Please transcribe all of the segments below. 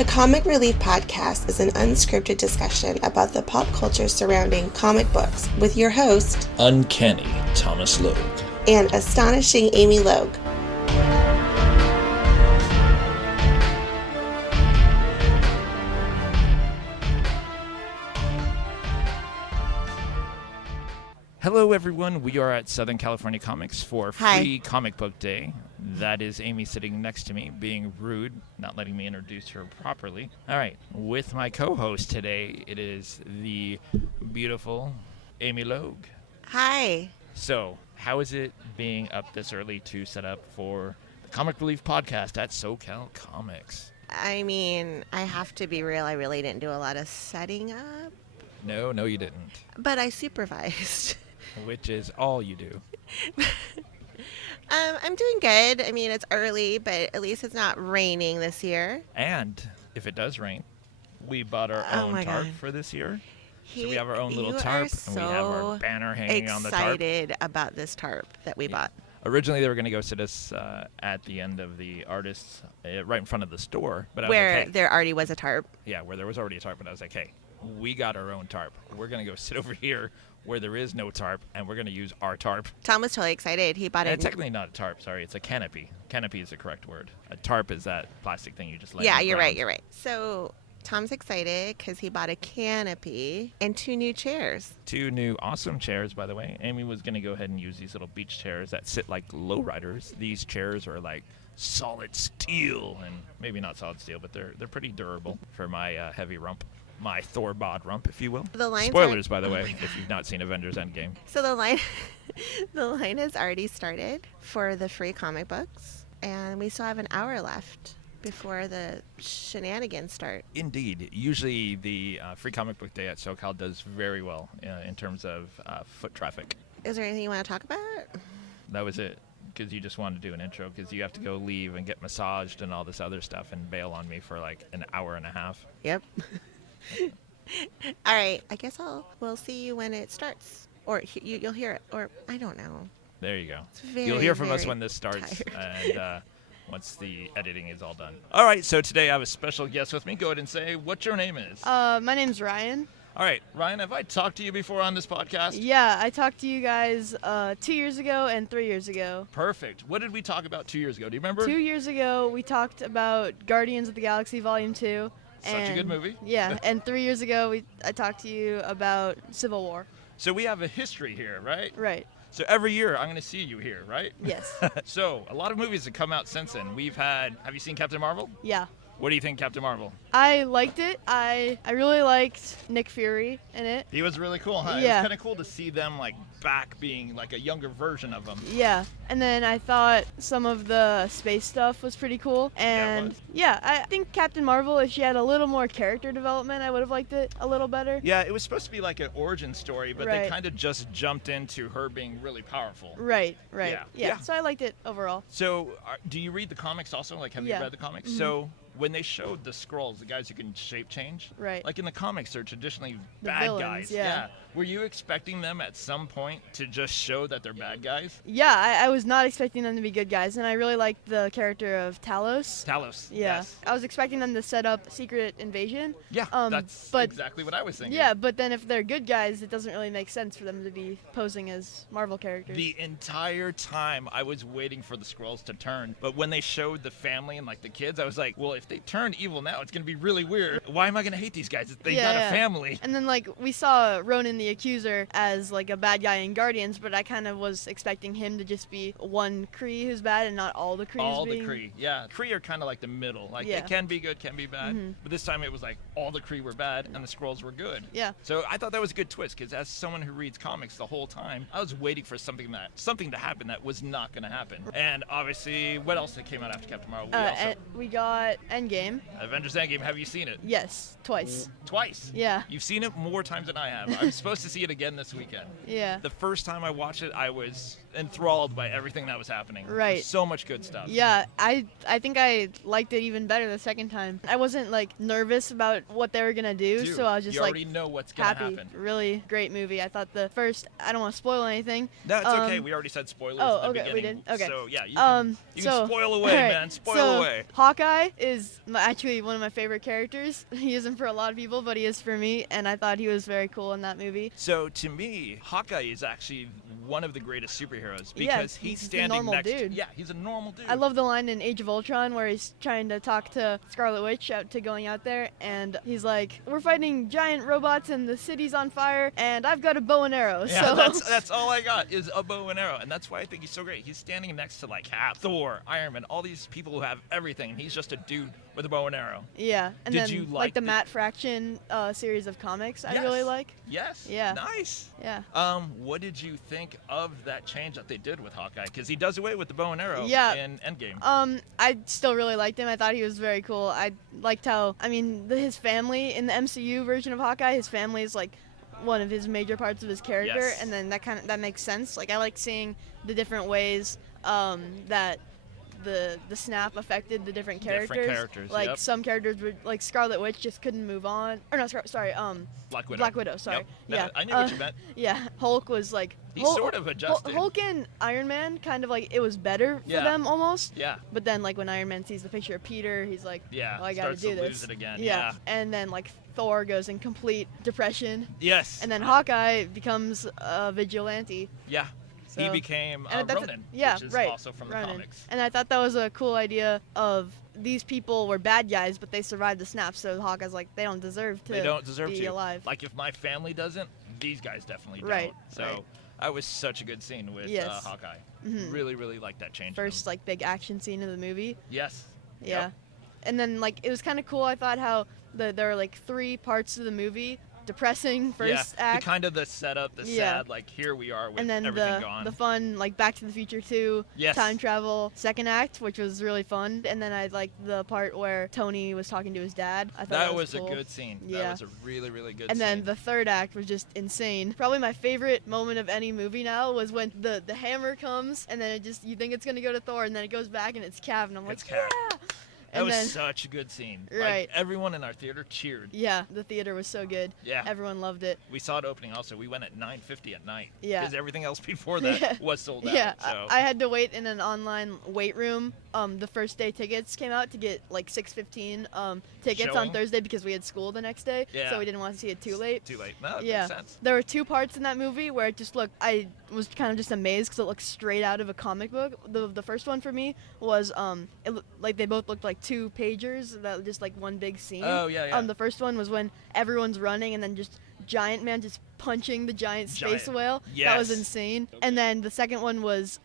The Comic Relief Podcast is an unscripted discussion about the pop culture surrounding comic books with your host, Uncanny Thomas Logue, and astonishing Amy Logue. Hello everyone, we are at Southern California Comics for Free Hi. Comic Book Day. That is Amy sitting next to me, being rude, not letting me introduce her properly. Alright, with my co-host today, it is the beautiful Amy Logue. Hi. So, how is it being up this early to set up for the Comic Relief Podcast at SoCalComics? I mean, I have to be real, I really didn't do a lot of setting up, No, you didn't. but I supervised. Which is all you do. I'm doing good. I mean, it's early, but at least it's not raining this year. And if it does rain, we bought our own tarp for this year. So we have our own little tarp, and we have our banner hanging on the tarp. Excited about this tarp that we bought. Originally, they were going to go sit us at the end of the artists, right in front of the store. But Where I was like, hey, there already was a tarp. yeah, where there was already a tarp. But I was like, hey, we got our own tarp. We're going to go sit over here where there is no tarp, and we're going to use our tarp. Tom was totally excited. He bought it. It's technically not a tarp, sorry. It's a canopy. Canopy is the correct word. A tarp is that plastic thing you just lay on the you're ground. right. So Tom's excited because he bought a canopy and 2 new chairs. 2 new awesome chairs, by the way. Amy was going to go ahead and use these little beach chairs that sit like lowriders. These chairs are like solid steel, and maybe not solid steel, but they're pretty durable for my heavy rump. My Thor bod rump, if you will. The lines Spoilers, are, by the way, if you've not seen Avengers Endgame. So the line has already started for the free comic books, and we still have an hour left before the shenanigans start. Indeed. Usually the Free Comic Book Day at SoCal does very well in terms of foot traffic. Is there anything you want to talk about? That was it. Because you just wanted to do an intro, because you have to go leave and get massaged and all this other stuff and bail on me for like an hour and a half. Yep. All right. I guess we'll see you when it starts, or you'll hear it, or I don't know. There you go. Very, You'll hear from us very when this starts, tired. and once the editing is all done. All right. So today I have a special guest with me. Go ahead and say what your name is. My name's Ryan. All right, Ryan. Have I talked to you before on this podcast? Yeah, I talked to you guys 2 years ago and 3 years ago. Perfect. What did we talk about 2 years ago? Do you remember? 2 years ago, we talked about Guardians of the Galaxy Volume 2. Such a good movie. Yeah, and 3 years ago, I talked to you about Civil War. So we have a history here, right? Right. So every year I'm going to see you here, right? Yes. So a lot of movies have come out since then. Have you seen Captain Marvel? Yeah. What do you think, Captain Marvel? I liked it. I really liked Nick Fury in it. He was really cool, huh? Yeah. It was kind of cool to see them like back being like a younger version of him. Yeah. And then I thought some of the space stuff was pretty cool. And I think Captain Marvel, if she had a little more character development, I would have liked it a little better. Yeah, it was supposed to be like an origin story, but Right. they kind of just jumped into her being really powerful. Right. Yeah. So I liked it overall. So do you read the comics also? Like, have you Yeah. read the comics? Mhm. So when they showed the Skrulls, the guys who can shape change, Right. like in the comics, they're traditionally The bad villains, guys. yeah. Were you expecting them at some point to just show that they're bad guys? Yeah, I was not expecting them to be good guys, and I really liked the character of Talos. Talos. Yeah. Yes. I was expecting them to set up Secret Invasion. Yeah, that's but exactly what I was thinking. Yeah, but then if they're good guys, it doesn't really make sense for them to be posing as Marvel characters. The entire time I was waiting for the Skrulls to turn, but when they showed the family and like the kids, I was like, well, if they turn evil now, it's gonna be really weird. Why am I gonna hate these guys? They got a family. And then like we saw Ronan the Accuser as like a bad guy in Guardians, but I kind of was expecting him to just be one Kree who's bad and not all the Krees All being... the Kree, yeah. Kree are kind of like the middle. Like, Yeah. it can be good, can be bad. Mhm. But this time it was like all the Kree were bad and the Skrulls were good. Yeah. So I thought that was a good twist, because as someone who reads comics the whole time, I was waiting for something to happen that was not going to happen. And obviously, what else that came out after Captain Marvel? We got Endgame. Avengers Endgame. Have you seen it? Yes, twice. Twice. Yeah. You've seen it more times than I have. I'm supposed supposed to see it again this weekend. Yeah. The first time I watched it, I was enthralled by everything that was happening. Right. There's so much good stuff. Yeah, I think I liked it even better the second time. I wasn't like nervous about what they were gonna do, Dude, so I was just you like already know what's gonna happy. happen. Really great movie. I thought the first. I don't want to spoil anything. No, it's okay. We already said spoilers Oh, at the okay, beginning. we did? Okay. So yeah, you can so spoil away, alright, man. Spoil so away. Hawkeye is actually one of my favorite characters. He isn't for a lot of people, but he is for me, and I thought he was very cool in that movie. So to me, Hawkeye is actually one of the greatest superheroes Yeah, because he's he's a standing normal next. dude. Yeah, he's a normal dude. I love the line in Age of Ultron where he's trying to talk to Scarlet Witch out to going out there, and he's like, "We're fighting giant robots and the city's on fire, and I've got a bow and arrow." Yeah, so that's all I got is a bow and arrow, and that's why I think he's so great. He's standing next to like Cap, Thor, Iron Man, all these people who have everything, and he's just a dude with a bow and arrow. yeah, and Did then you like like the the- Matt Fraction series of comics, I Yes. really like. Yes. Yeah. Nice. Yeah. What did you think of that change that they did with Hawkeye? Because he does away with the bow and arrow Yeah. in Endgame. I still really liked him. I thought he was very cool. I liked how, I mean, his family in the MCU version of Hawkeye, his family is like one of his major parts of his character, Yes. and then that makes sense. Like I like seeing the different ways that the snap affected the different characters. Different characters, Like yep. some characters would, like Scarlet Witch just couldn't move on. Or no, sorry, Black Widow. Sorry. Yep. Yeah. I knew what you meant. Yeah, Hulk was like He sort of adjusted. Hulk and Iron Man kind of like it was better for Yeah. them almost. Yeah. But then like when Iron Man sees the picture of Peter, he's like, Yeah. "Oh, I gotta starts do to this." lose it again. Yeah. And then like Thor goes in complete depression, Yes. and then Hawkeye becomes a vigilante. Yeah. He So- became and that's- Ronin, yeah, which is right. also from the Ronin. comics. And I thought that was a cool idea of these people were bad guys, but they survived the snap. So Hawkeye's like, they don't deserve to They don't deserve be to. alive. Like if my family doesn't, these guys definitely don't. Right, So right. that was such a good scene with Yes. Hawkeye. Mhm. Really, really like that change. in First him. like big action scene of the movie. Yes. Yeah. Yep. And then like it was kind of cool. I thought how there were like 3 parts of the movie. Depressing first yeah. act, The kind of the setup, the Yeah. sad, like here we are with and then everything gone. the fun like Back to the Future 2 Yes. time travel second act, which was really fun. And then I liked the part where Tony was talking to his dad. I thought that was was cool. a good scene. Yeah. That was a really, really good And scene. then the third act was just insane. Probably my favorite moment of any movie now was when the hammer comes and then it just you think it's gonna go to Thor and then it goes back and it's Cav and I'm like, It's Cav. yeah. That And was then such a good scene. Right. Like, everyone in our theater cheered. yeah, the theater was so good. Yeah. Everyone loved it. We saw it opening also. We went at 9:50 at night. Yeah. Because everything else before that Yeah. was sold out. Yeah, So. I had to wait in an online wait room. The first day tickets came out to get like 6:15 tickets Showing? on Thursday because we had school the next day. Yeah. So we didn't want to see it too late. Too late. No, that Yeah, makes sense. there were 2 parts in that movie where it just looked. I was kind of just amazed because it looked straight out of a comic book. The first one for me was like they both looked like 2 pagers that were just like one big scene. Oh, yeah, yeah. The first one was when everyone's running and then just Giant Man just punching the giant space Giant- whale. That was Yes. insane. And then the second one was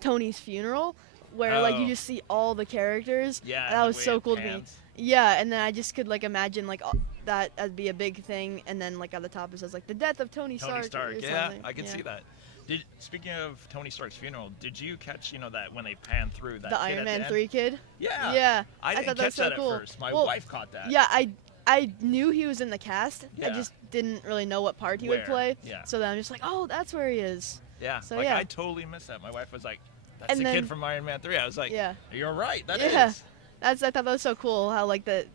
Tony's funeral, where like you Oh. just see all the characters. Yeah. that the was way so it cool to me. pans. Yeah, and then I just could like imagine like that would be a big thing, and then like at the top it says like the death of Tony Tony Stark. Stark. or Yeah, something. I can Yeah. see that. Speaking of Tony Stark's funeral, did you catch that when they pan through that The kid Iron at Man the end? 3 kid. Yeah. Yeah, I didn't thought that catch was so that cool. at first. My Well, wife caught that. Yeah, I knew he was in the cast. I Yeah. just didn't really know what part he Where? would play. Yeah. So then I'm just like, oh, that's where he is. Yeah. So, like yeah. I totally missed that. My wife was like, "That's And the then- kid from Iron Man 3." I was like, Yeah. "You're right. That Yeah. is." I thought that was so cool how like the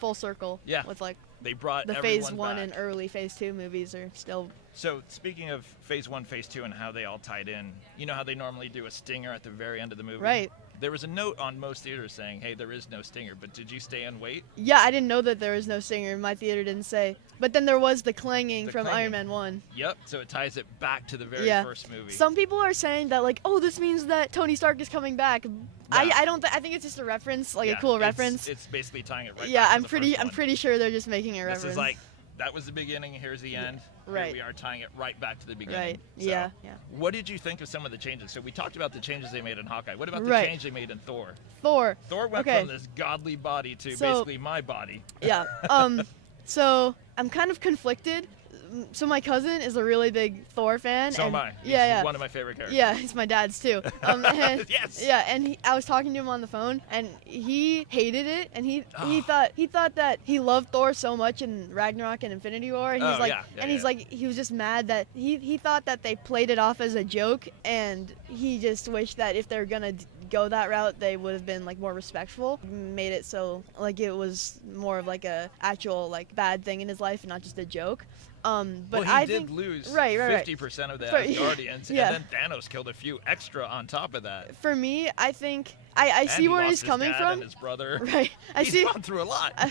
full circle. Yeah. With like They brought the everyone Phase 1 back. and early Phase 2 movies are still. So speaking of Phase 1, Phase 2, and how they all tied in, you know how they normally do a stinger at the very end of the movie? Right. There was a note on most theaters saying, "Hey, there is no stinger," but did you stay and wait? Yeah, I didn't know that there was no singer. My theater didn't say. But then there was the clanging The from clanging. Iron Man 1. Yep. So it ties it back to the very Yeah. first movie. Some people are saying that like, oh, this means that Tony Stark is coming back. I don't. I think it's just a reference, like Yeah, a cool it's- reference. It's basically tying it right Yeah, back to I'm the pretty. first I'm one. pretty sure they're just making a This reference. is like, that was the beginning, here's the end. Right. Here we are tying it right back to the beginning. Right. So, Yeah. Yeah. What did you think of some of the changes? So we talked about the changes they made in Hawkeye. What about the Right. change they made in Thor? Thor. Thor went Okay. from this godly body to So- basically my body. Yeah. So I'm kind of conflicted. So my cousin is a really big Thor fan. So and am I. Yeah, He's one of my favorite characters. Yeah, he's my dad's too. And, Yes. Yeah, and I was talking to him on the phone, and he hated it, and he thought that he loved Thor so much in Ragnarok and Infinity War, and he's Oh, like, yeah, yeah, and he's yeah. like, he was just mad that he thought that they played it off as a joke, and he just wished that if they're gonna go that route, they would have been like more respectful, made it so like it was more of like a actual like bad thing in his life and not just a joke. But well, he I did think lose right. 50% of the For- Asgardians, yeah. and then Thanos killed a few extra on top of that. For me, I think I And see he where lost he's his coming dad from. And his brother. Right. He's gone through a lot.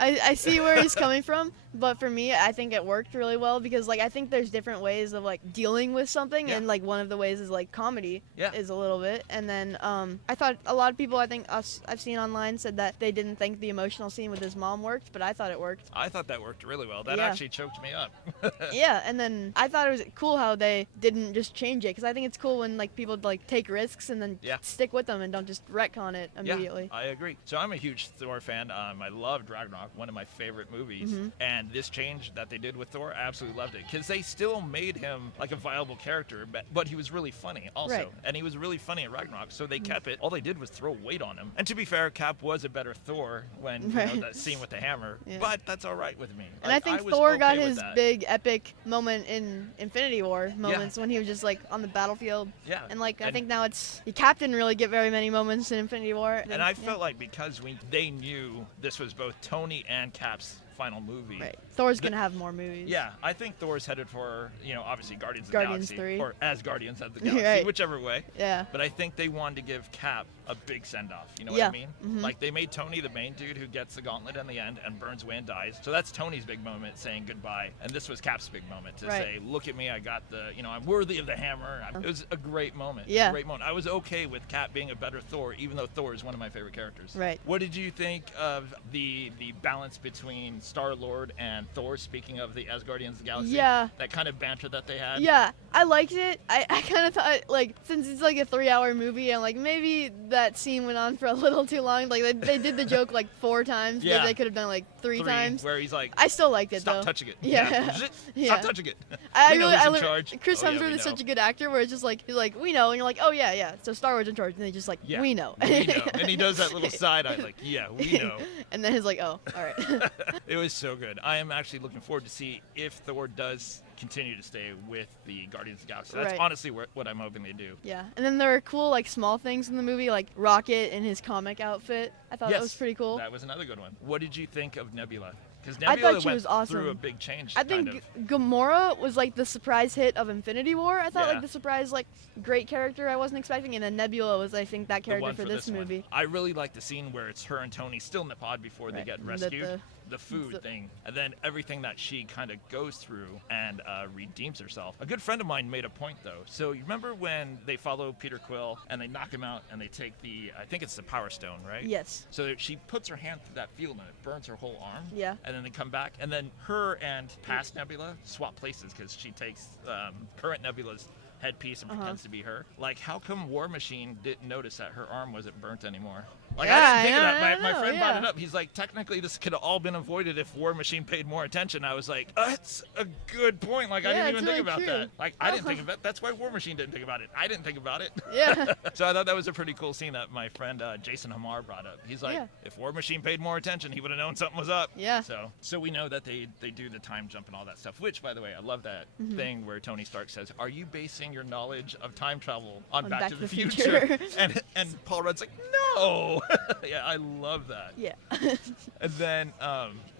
I see where he's coming from, but for me, I think it worked really well because like I think there's different ways of like dealing with something, Yeah. and like one of the ways is like comedy Yeah. is a little bit, and then I thought a lot of people I've seen online said that they didn't think the emotional scene with his mom worked, but I thought it worked. I thought that worked really well. That Yeah. actually choked me up. Yeah, and then I thought it was cool how they didn't just change it because I think it's cool when like people like take risks and then Yeah. stick with them and don't just retcon it immediately. Yeah, I agree. So I'm a huge Thor fan. I loved Ragnarok, one of my favorite movies. Mhm. And this change that they did with Thor, I absolutely loved it because they still made him like a viable character, but he was really funny also. Right. And he was really funny in Ragnarok, so they kept it. All they did was throw weight on him. And to be fair, Cap was a better Thor when you know, Right. that scene with the hammer, Yeah. but that's all right with me. And I Like, think was Thor okay got with his that. big epic moment in Infinity War moments when he was just like on the battlefield. Yeah. And like I And- think now Cap didn't really get very many moments in Infinity War. And I felt like because they knew this was both Tony and Cap's final movie. right. Thor's gonna have more movies. Yeah, I think Thor's headed for, obviously Guardians of Guardians the Galaxy. 3. Or as Guardians of the Galaxy, Right. whichever way. Yeah. But I think they wanted to give Cap a big send-off. You know Yeah. what I mean? Mhm. Like, they made Tony the main dude who gets the gauntlet in the end and burns away and dies. So that's Tony's big moment saying goodbye. And this was Cap's big moment to Right. say, look at me, I got the, I'm worthy of the hammer. It was a great moment. Yeah. A great moment. I was okay with Cap being a better Thor, even though Thor is one of my favorite characters. Right. What did you think of the balance between Star-Lord and Thor, speaking of the Asgardians of the Galaxy? Yeah. That kind of banter that they had? Yeah, I liked it. I kind of thought, like, since it's like a 3-hour movie, I'm like, maybe that scene went on for a little too long. Like, they did the joke like 4 times. Yeah. Maybe they could have done like 3 times. Where he's like, I still liked it stop though. touching it. Yeah. Stop Yeah. touching it. I We know really, who's I in li- charge. Chris Oh, yeah, Hemsworth we is such know. a good actor where it's just like, he's like, we know. And you're like, oh, yeah. So Star Wars in charge. And they just like, Yeah. we know. We know. And he does that little side eye like, yeah, we know. And then he's like, oh, all right. It was so good. I am actually looking forward to see if Thor does continue to stay with the Guardians of the Galaxy. That's Right. honestly what I'm hoping they do. Yeah. And then there were cool, like, small things in the movie, like Rocket in his comic outfit. I thought that was pretty cool. That was another good one. What did you think of Nebula? Because I Nebula thought she went was awesome. through a big change. I think kind of. Gamora was like the surprise hit of Infinity War. I thought Yeah. like the surprise like great character I wasn't expecting, and then Nebula was I think that The character one for this one. movie. I really like the scene where it's her and Tony still in the pod before they Right. get The- rescued. The food the- thing, and then everything that she kind of goes through and redeems herself. A good friend of mine made a point though. So you remember when they follow Peter Quill and they knock him out and they take I think it's the Power Stone, right? Yes. So she puts her hand through that field and it burns her whole arm. Yeah. And then they come back, and then her and past Nebula swap places because she takes current Nebula's headpiece and pretends to be her. Like, how come War Machine didn't notice that her arm wasn't burnt anymore? Like, Yeah, I didn't think of I that. My know, friend brought yeah. it up. He's like, technically, this could have all been avoided if War Machine paid more attention. I was like, that's a good point. Like, I Yeah, didn't even it's think really about true. that. Like, I didn't think of it. That's why War Machine didn't think about it. I didn't think about it. Yeah. So I thought that was a pretty cool scene that my friend Jason Hamar brought up. He's like, Yeah. if War Machine paid more attention, he would have known something was up. Yeah. So we know that they do the time jump and all that stuff, which, by the way, I love that Mm-hmm. thing where Tony Stark says, are you basing your knowledge of time travel on Back to the Future? Future. and Paul Rudd's like, no. Yeah, I love that. Yeah. And then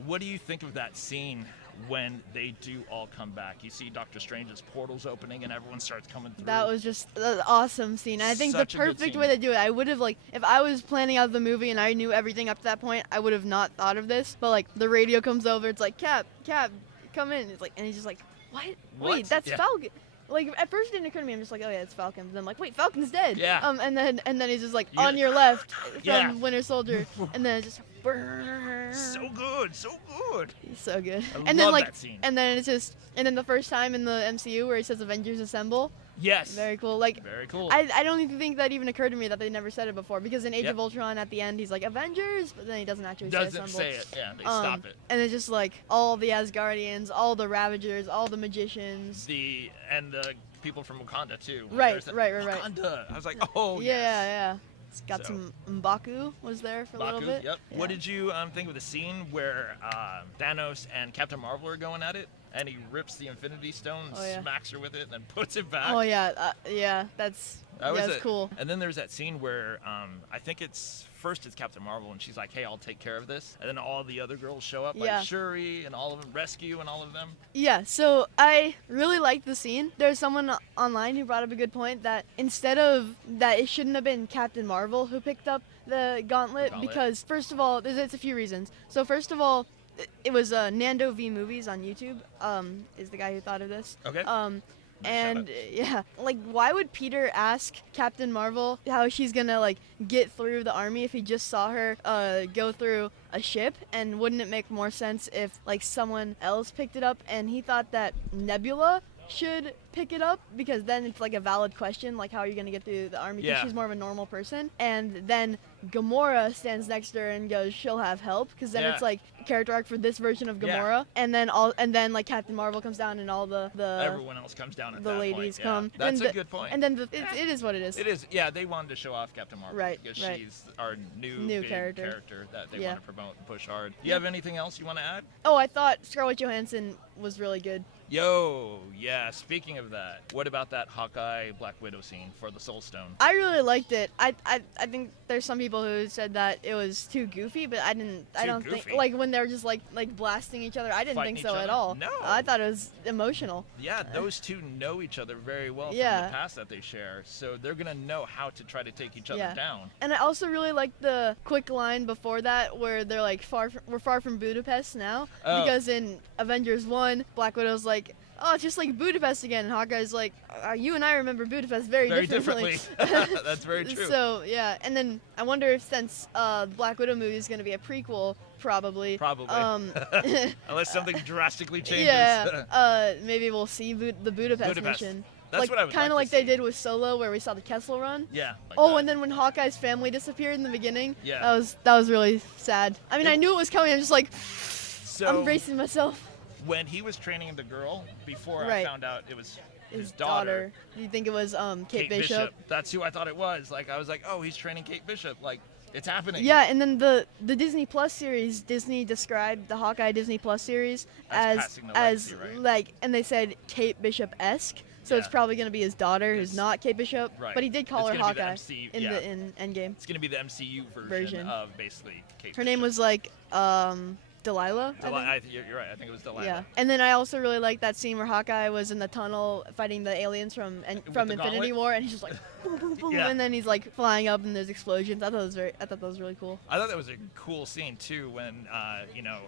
what do you think of that scene when they do all come back? You see Doctor Strange's portals opening and everyone starts coming through. That was just an awesome scene. I think Such a the good perfect scene. way to do it. I would have like if I was planning out the movie and I knew everything up to that point, I would have not thought of this. But like the radio comes over, it's like Cap, come in. It's like and he's just like, what? What? Wait, that's Yeah. Falcon. Like at first it didn't occur to me. I'm just like, oh yeah, it's Falcon. But then I'm like, wait, Falcon's dead. Yeah. And then he's just like You're- on your left from Yeah. Winter Soldier, and then it's just So good, so good. He's so good. I And love then that scene. and then it's just, and then the first time in the MCU where he says Avengers Assemble, Yes. very cool. Like, Very cool. I don't even think that even occurred to me that they never said it before, because in Age Yep. of Ultron at the end he's like Avengers, but then he doesn't actually Doesn't say Assemble. say it. Yeah, they stop it. And it's just like all the Asgardians, all the Ravagers, all the magicians. The people from Wakanda too. Right, There's that right. Wakanda. I was like, oh Yeah, yes. yeah. It's got So- some M'Baku was there for a little Baku, bit. Yep. Yeah. What did you think of the scene where Thanos and Captain Marvel are going at it, and he rips the Infinity Stone, Oh, yeah. smacks her with it, and then puts it back? Oh yeah, that's That was that's cool. And then there's that scene where I think it's Captain Marvel, and she's like, "Hey, I'll take care of this," and then all the other girls show up, Yeah. like Shuri and all of them, Rescue and all of them. Yeah, so I really liked the scene. There's someone online who brought up a good point that instead of that, it shouldn't have been Captain Marvel who picked up the gauntlet, because first of all, it's a few reasons. So first of all, it was Nando V Movies on YouTube. Is the guy who thought of this. Okay. Nice And shout yeah, like, why would Peter ask Captain Marvel how she's gonna like get through the army if he just saw her go through a ship? And wouldn't it make more sense if like someone else picked it up? And he thought that Nebula should pick it up, because then it's like a valid question, like how are you going to get through the army, because Yeah. she's more of a normal person. And then Gamora stands next to her and goes, she'll have help, because then Yeah. it's like a character arc for this version of Yeah. Gamora. And then like Captain Marvel comes down and all the Everyone else comes down at the that ladies point. come. Yeah. That's And a good point. and then it is what it is. It is, yeah. They wanted to show off Captain Marvel, Right, because right. she's our new big character. that they Yeah. want to promote and push hard. Do you have anything else you want to add? Oh, I thought Scarlett Johansson was really good. Yo, yeah. Speaking of that, what about that Hawkeye Black Widow scene for the Soul Stone? I really liked it. I think there's some people who said that it was too goofy, but I don't goofy? think, like when they're just like blasting each other, I didn't Fighting think so each at other? all. No. I thought it was emotional. Yeah, those two know each other very well from Yeah. the past that they share, so they're gonna know how to try to take each other Yeah. down. And I also really liked the quick line before that where they're like, we're far from Budapest now. Oh. Because in Avengers 1, Black Widow's like, oh, it's just like Budapest again. And Hawkeye's like, you and I remember Budapest very differently. That's very true. So, yeah. And then I wonder if, since the Black Widow movie is going to be a prequel, probably. Probably. Unless something drastically changes. Yeah. Maybe we'll see the Budapest Budapest. mission. That's like, what I would kind of like like to they see. did with Solo, where we saw the Kessel Run. Yeah. like Oh, that. and then when Hawkeye's family disappeared in the beginning, Yeah. that was really sad. I mean, I knew it was coming. I'm just like, So I'm bracing myself. when he was training the girl, before I Right. found out it was His daughter, Do you think it was Kate Bishop. Bishop? That's who I thought it was. Like I was like, oh, he's training Kate Bishop. Like it's happening. Yeah, and then the Disney Plus series, Disney described the Hawkeye Disney Plus series As as passing the legacy, right? like, and they said Kate Bishop-esque. So it's Yeah. probably gonna be his daughter, who's It's- not Kate Bishop. right. But he did call It's her gonna be the Hawkeye MC in yeah. in Endgame. It's gonna be the MCU version Version. of basically Kate. Her name was like Delilah. I think. You're right. I think it was Delilah. Yeah, and then I also really liked that scene where Hawkeye was in the tunnel fighting the aliens from the Infinity gauntlet? War, and he's just like, boom, boom, boom, Yeah. and then he's like flying up, and there's explosions. I thought that was really cool. I thought that was a cool scene too when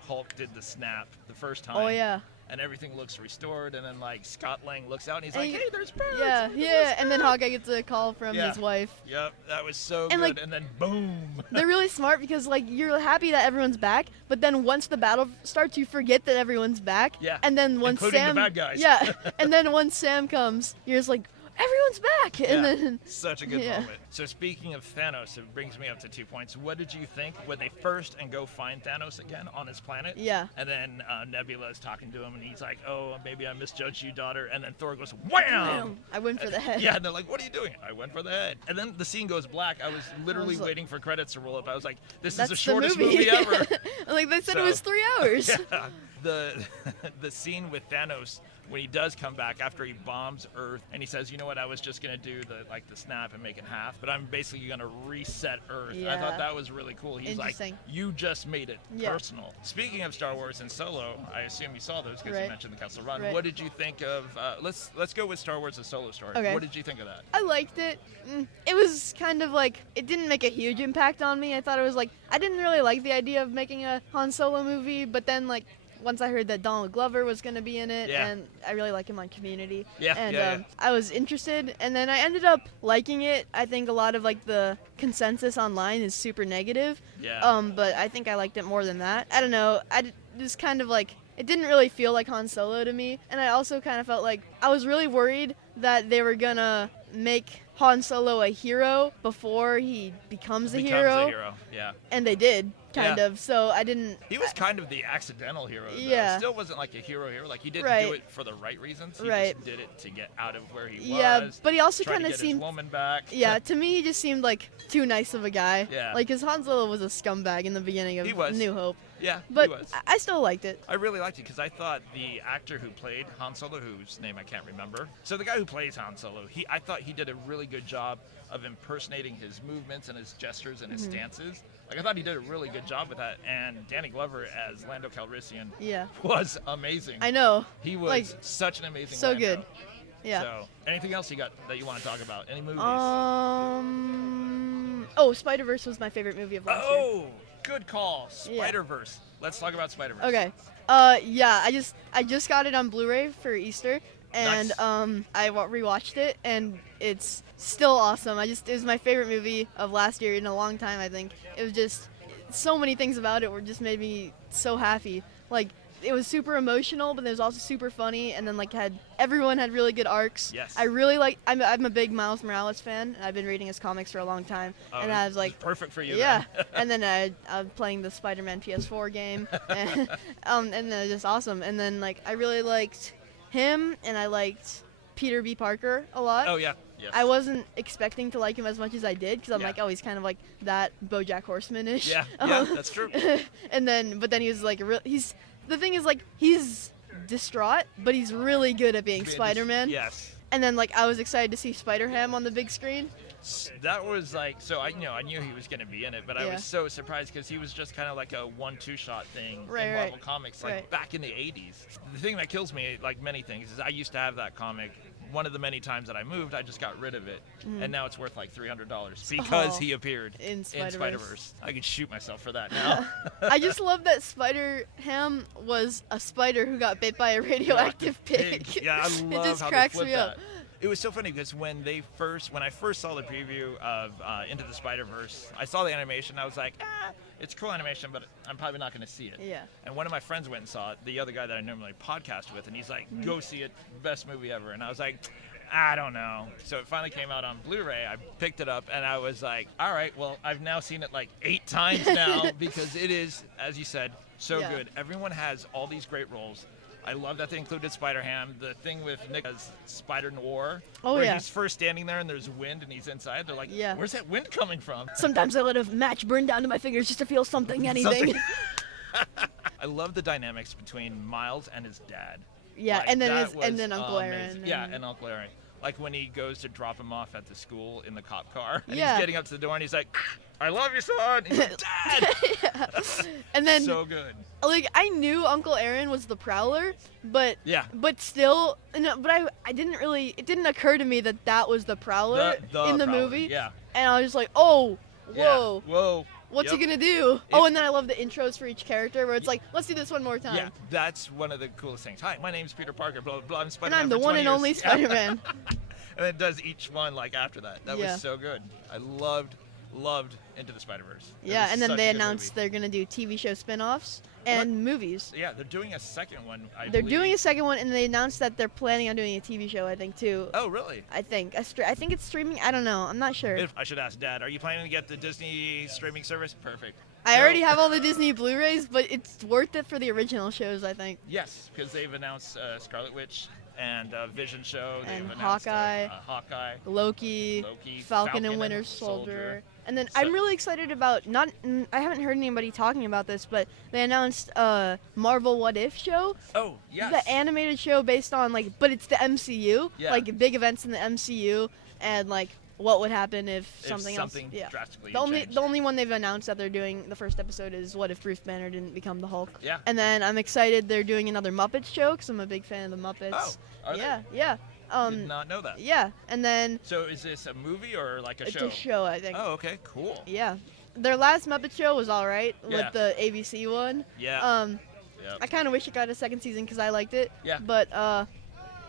Hulk did the snap the first time. Oh yeah, And everything looks restored, and then like Scott Lang looks out and he's And like, he- "Hey, there's birds." yeah, look at yeah. those And then birds." Hawkeye gets a call from Yeah. his wife. Yep, that was so And, good. like, And then boom. They're really smart because like you're happy that everyone's back, but then once the battle starts, you forget that everyone's back. Yeah, And then once including the Sam, bad guys. yeah, and then once Sam comes, you're just like, everyone's back. And Yeah, then such a good yeah. moment. So speaking of Thanos, it brings me up to 2 points. What did you think when they first go find Thanos again on his planet? Yeah. And then Nebula is talking to him, and he's like, "Oh, maybe I misjudged you, daughter." And then Thor goes, "Wham!" I went for the head. Yeah, and they're like, "What are you doing?" I went for the head. And then the scene goes black. I was literally like- waiting for credits to roll up. I was like, "This is That's the shortest movie. movie ever." Like they said, So- it was 3 hours. Yeah. The scene with Thanos when he does come back after he bombs Earth and he says, "You know what? I was just gonna do the snap and make it half, but I'm basically gonna reset Earth." I Yeah. thought that was really cool. He's like, Interesting. "You just made it Yeah. personal." Speaking of Star Wars and Solo, I assume you saw those because you Right. mentioned the Kessel Run. Right. What did you think of? Let's go with Star Wars: A Solo Story. Okay. What did you think of that? I liked it. It was kind of like, it didn't make a huge impact on me. I thought it was like, I didn't really like the idea of making a Han Solo movie, but then like once I heard that Donald Glover was going to be in it, Yeah. and I really like him on Community. Yeah, And yeah. I was interested, and then I ended up liking it. I think a lot of like the consensus online is super negative. Yeah. But I think I liked it more than that. I don't know. Just kind of like, it didn't really feel like Han Solo to me, and I also kind of felt like I was really worried that they were gonna make Han Solo a hero before he becomes a hero, Yeah. and they did kind Yeah. of. So I didn't. He was kind of the accidental hero. Though. Yeah. Still wasn't like a hero. Like he didn't Right. do it for the right reasons. He Right. just did it to get out of where he Yeah, was. but he also trying kind to of get seemed. his woman back. Yeah, to me he just seemed like too nice of a guy. Yeah. Like, cause Han Solo was a scumbag in the beginning of He was. New Hope. Yeah. But he was. I still liked it. I really liked it because I thought the actor who played Han Solo, whose name I can't remember, so the guy who plays Han Solo, I thought he did a really good job of impersonating his movements and his gestures and his Mm-hmm. stances. Like I thought he did a really good job with that. And Danny Glover as Lando Calrissian Yeah. was amazing. I know. He was like, such an amazing. so Lando. good. Yeah. So, anything else you got that you want to talk about? Any movies? Oh, Spider-Verse was my favorite movie of last year. Oh, good call. Yeah. Spider-Verse. Let's talk about Spider-Verse. Okay. Yeah, I just got it on Blu-ray for Easter, and Nice. I rewatched it, and it's still awesome. It was my favorite movie of last year in a long time. I think it was just so many things about it were just made me so happy. Like, it was super emotional, but it was also super funny, and then like everyone had really good arcs. Yes. I really like. I'm a big Miles Morales fan. I've been reading his comics for a long time, Oh, and I was it's like, perfect for you. yeah. Then. And then I'm playing the Spider-Man PS4 game, and then it was just awesome. And then like I really liked him, and I liked Peter B. Parker a lot. Oh yeah. Yes. I wasn't expecting to like him as much as I did, because I'm Yeah. like, oh, he's kind of like that BoJack Horseman-ish. Yeah. Yeah. That's true. But then he was like, the thing is, like, he's distraught, but he's really good at being Spider-Man. Yes. And then like I was excited to see Spider-Ham on the big screen. That was like so. I knew he was going to be in it, but I Yeah. was so surprised because he was just kind of like a 1-2 shot thing Right, in right. Marvel Comics, like Right. back in the '80s. The thing that kills me, like many things, is I used to have that comic. One of the many times that I moved, I just got rid of it, and now it's worth like $300 because Oh, he appeared in Spider-Verse. Spider-Verse. I could shoot myself for that now. I just love that Spider-Ham was a spider who got bit by a radioactive pig. Yeah, I love It just how cracks they flipped me up. that. It was so funny because when I first saw the preview of Into the Spider-Verse, I saw the animation. I was like, it's cool animation, but I'm probably not going to see it. Yeah. And one of my friends went and saw it, the other guy that I normally podcast with, and he's like, Mm-hmm. go see it, best movie ever. And I was like, I don't know. So it finally came out on Blu-ray. I picked it up, and I was like, all right, well, I've now seen it like 8 times now because it is, as you said, so Yeah. good. Everyone has all these great roles. I love that they included Spider-Ham. The thing with Nick as Spider Noir, Oh, where yeah. he's first standing there and there's wind and he's inside. They're like, Yeah. where's that wind coming from? Sometimes I let a match burn down to my fingers just to feel something, anything. I love the dynamics between Miles and his dad. Yeah, Like, and then that and was then Uncle amazing. Aaron. Yeah, and Uncle Aaron. Like when he goes to drop him off at the school in the cop car, and Yeah. he's getting up to the door and he's like, I love you, son. He's like, Dad! And then So good. like I knew Uncle Aaron was the Prowler, but Yeah. but still, no, but I didn't really. It didn't occur to me that was the Prowler in the Prowler, movie. Yeah. And I was just like, oh, Yeah. whoa. Whoa. What's Yep. he gonna do? Oh, and then I love the intros for each character where it's like, let's do this one more time. Yeah, that's one of the coolest things. Hi, my name's Peter Parker, blah, blah, blah. I'm And Spider-Man I'm the for one 20 and years. only Yeah. Spider-Man. And it does each one like after that. That Yeah. was so good. I loved Into the Spider-Verse. It Yeah, was and then such they a good announced movie. they're gonna do TV show spin-offs and movies. Yeah, they're doing a second one, I They're believe. doing a second one, and they announced that they're planning on doing a TV show. I think too. Oh, really? I think I think it's streaming. I don't know. I'm not sure. I should ask Dad. Are you planning to get the Disney streaming service? Perfect. I So- already have all the Disney Blu-rays, but it's worth it for the original shows. I think. Yes, because they've announced Scarlet Witch and Vision show. They've And announced Hawkeye. Hawkeye. Loki, Loki, Falcon and Winter Soldier. And then I'm really excited about I haven't heard anybody talking about this, but they announced Marvel What If show, Oh, yes. the animated show based on but it's the MCU, Yeah. like big events in the MCU, and like what would happen if If something something else. drastically The only one they've announced that they're doing the first episode is what if Bruce Banner didn't become the Hulk. Yeah. And then I'm excited they're doing another Muppets show because I'm a big fan of the Muppets. Oh, are they? Yeah. Did not know that. Yeah, and then So is this a movie or like a it's show? a show, I think. Oh, okay, cool. Yeah. Their last Muppet show was all right Yeah. with the ABC one. Yeah. Yep. I kind of wish it got a second season because I liked it. Yeah. But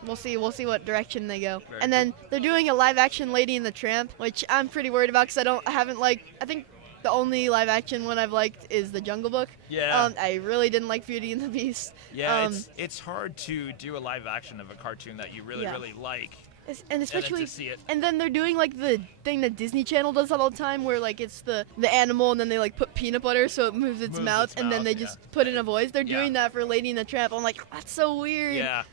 we'll see. We'll see what direction they go. Very And then they're doing a live action Lady and the Tramp, which I'm pretty worried about because I haven't liked. I think the only live action one I've liked is The Jungle Book. Yeah. I really didn't like Beauty and the Beast. Yeah, it's hard to do a live action of a cartoon that you really, Yeah. really like. And especially, to see it. and then they're doing like the thing that Disney Channel does all the time, where like it's the animal, and then they like put peanut butter so it moves its mouth, and then they just put in a voice. They're doing that for Lady and the Tramp. I'm like, that's so weird. Yeah.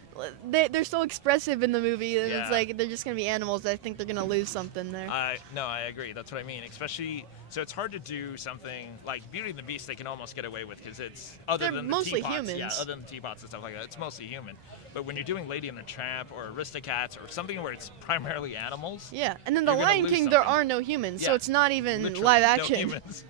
They're so expressive in the movie, and Yeah. it's like they're just gonna be animals. I think they're gonna lose something there. No, I agree. That's what I mean. Especially, so it's hard to do something like Beauty and the Beast. They can almost get away with because it's They're than mostly the teapots. humans. Yeah, other than teapots and stuff like that, it's mostly human. But when you're doing Lady and the Tramp or Aristocats or something where it's primarily animals, Yeah, and then The You're gonna Lion lose King, there something. are no humans, so Yeah. it's not even literally live no action. humans.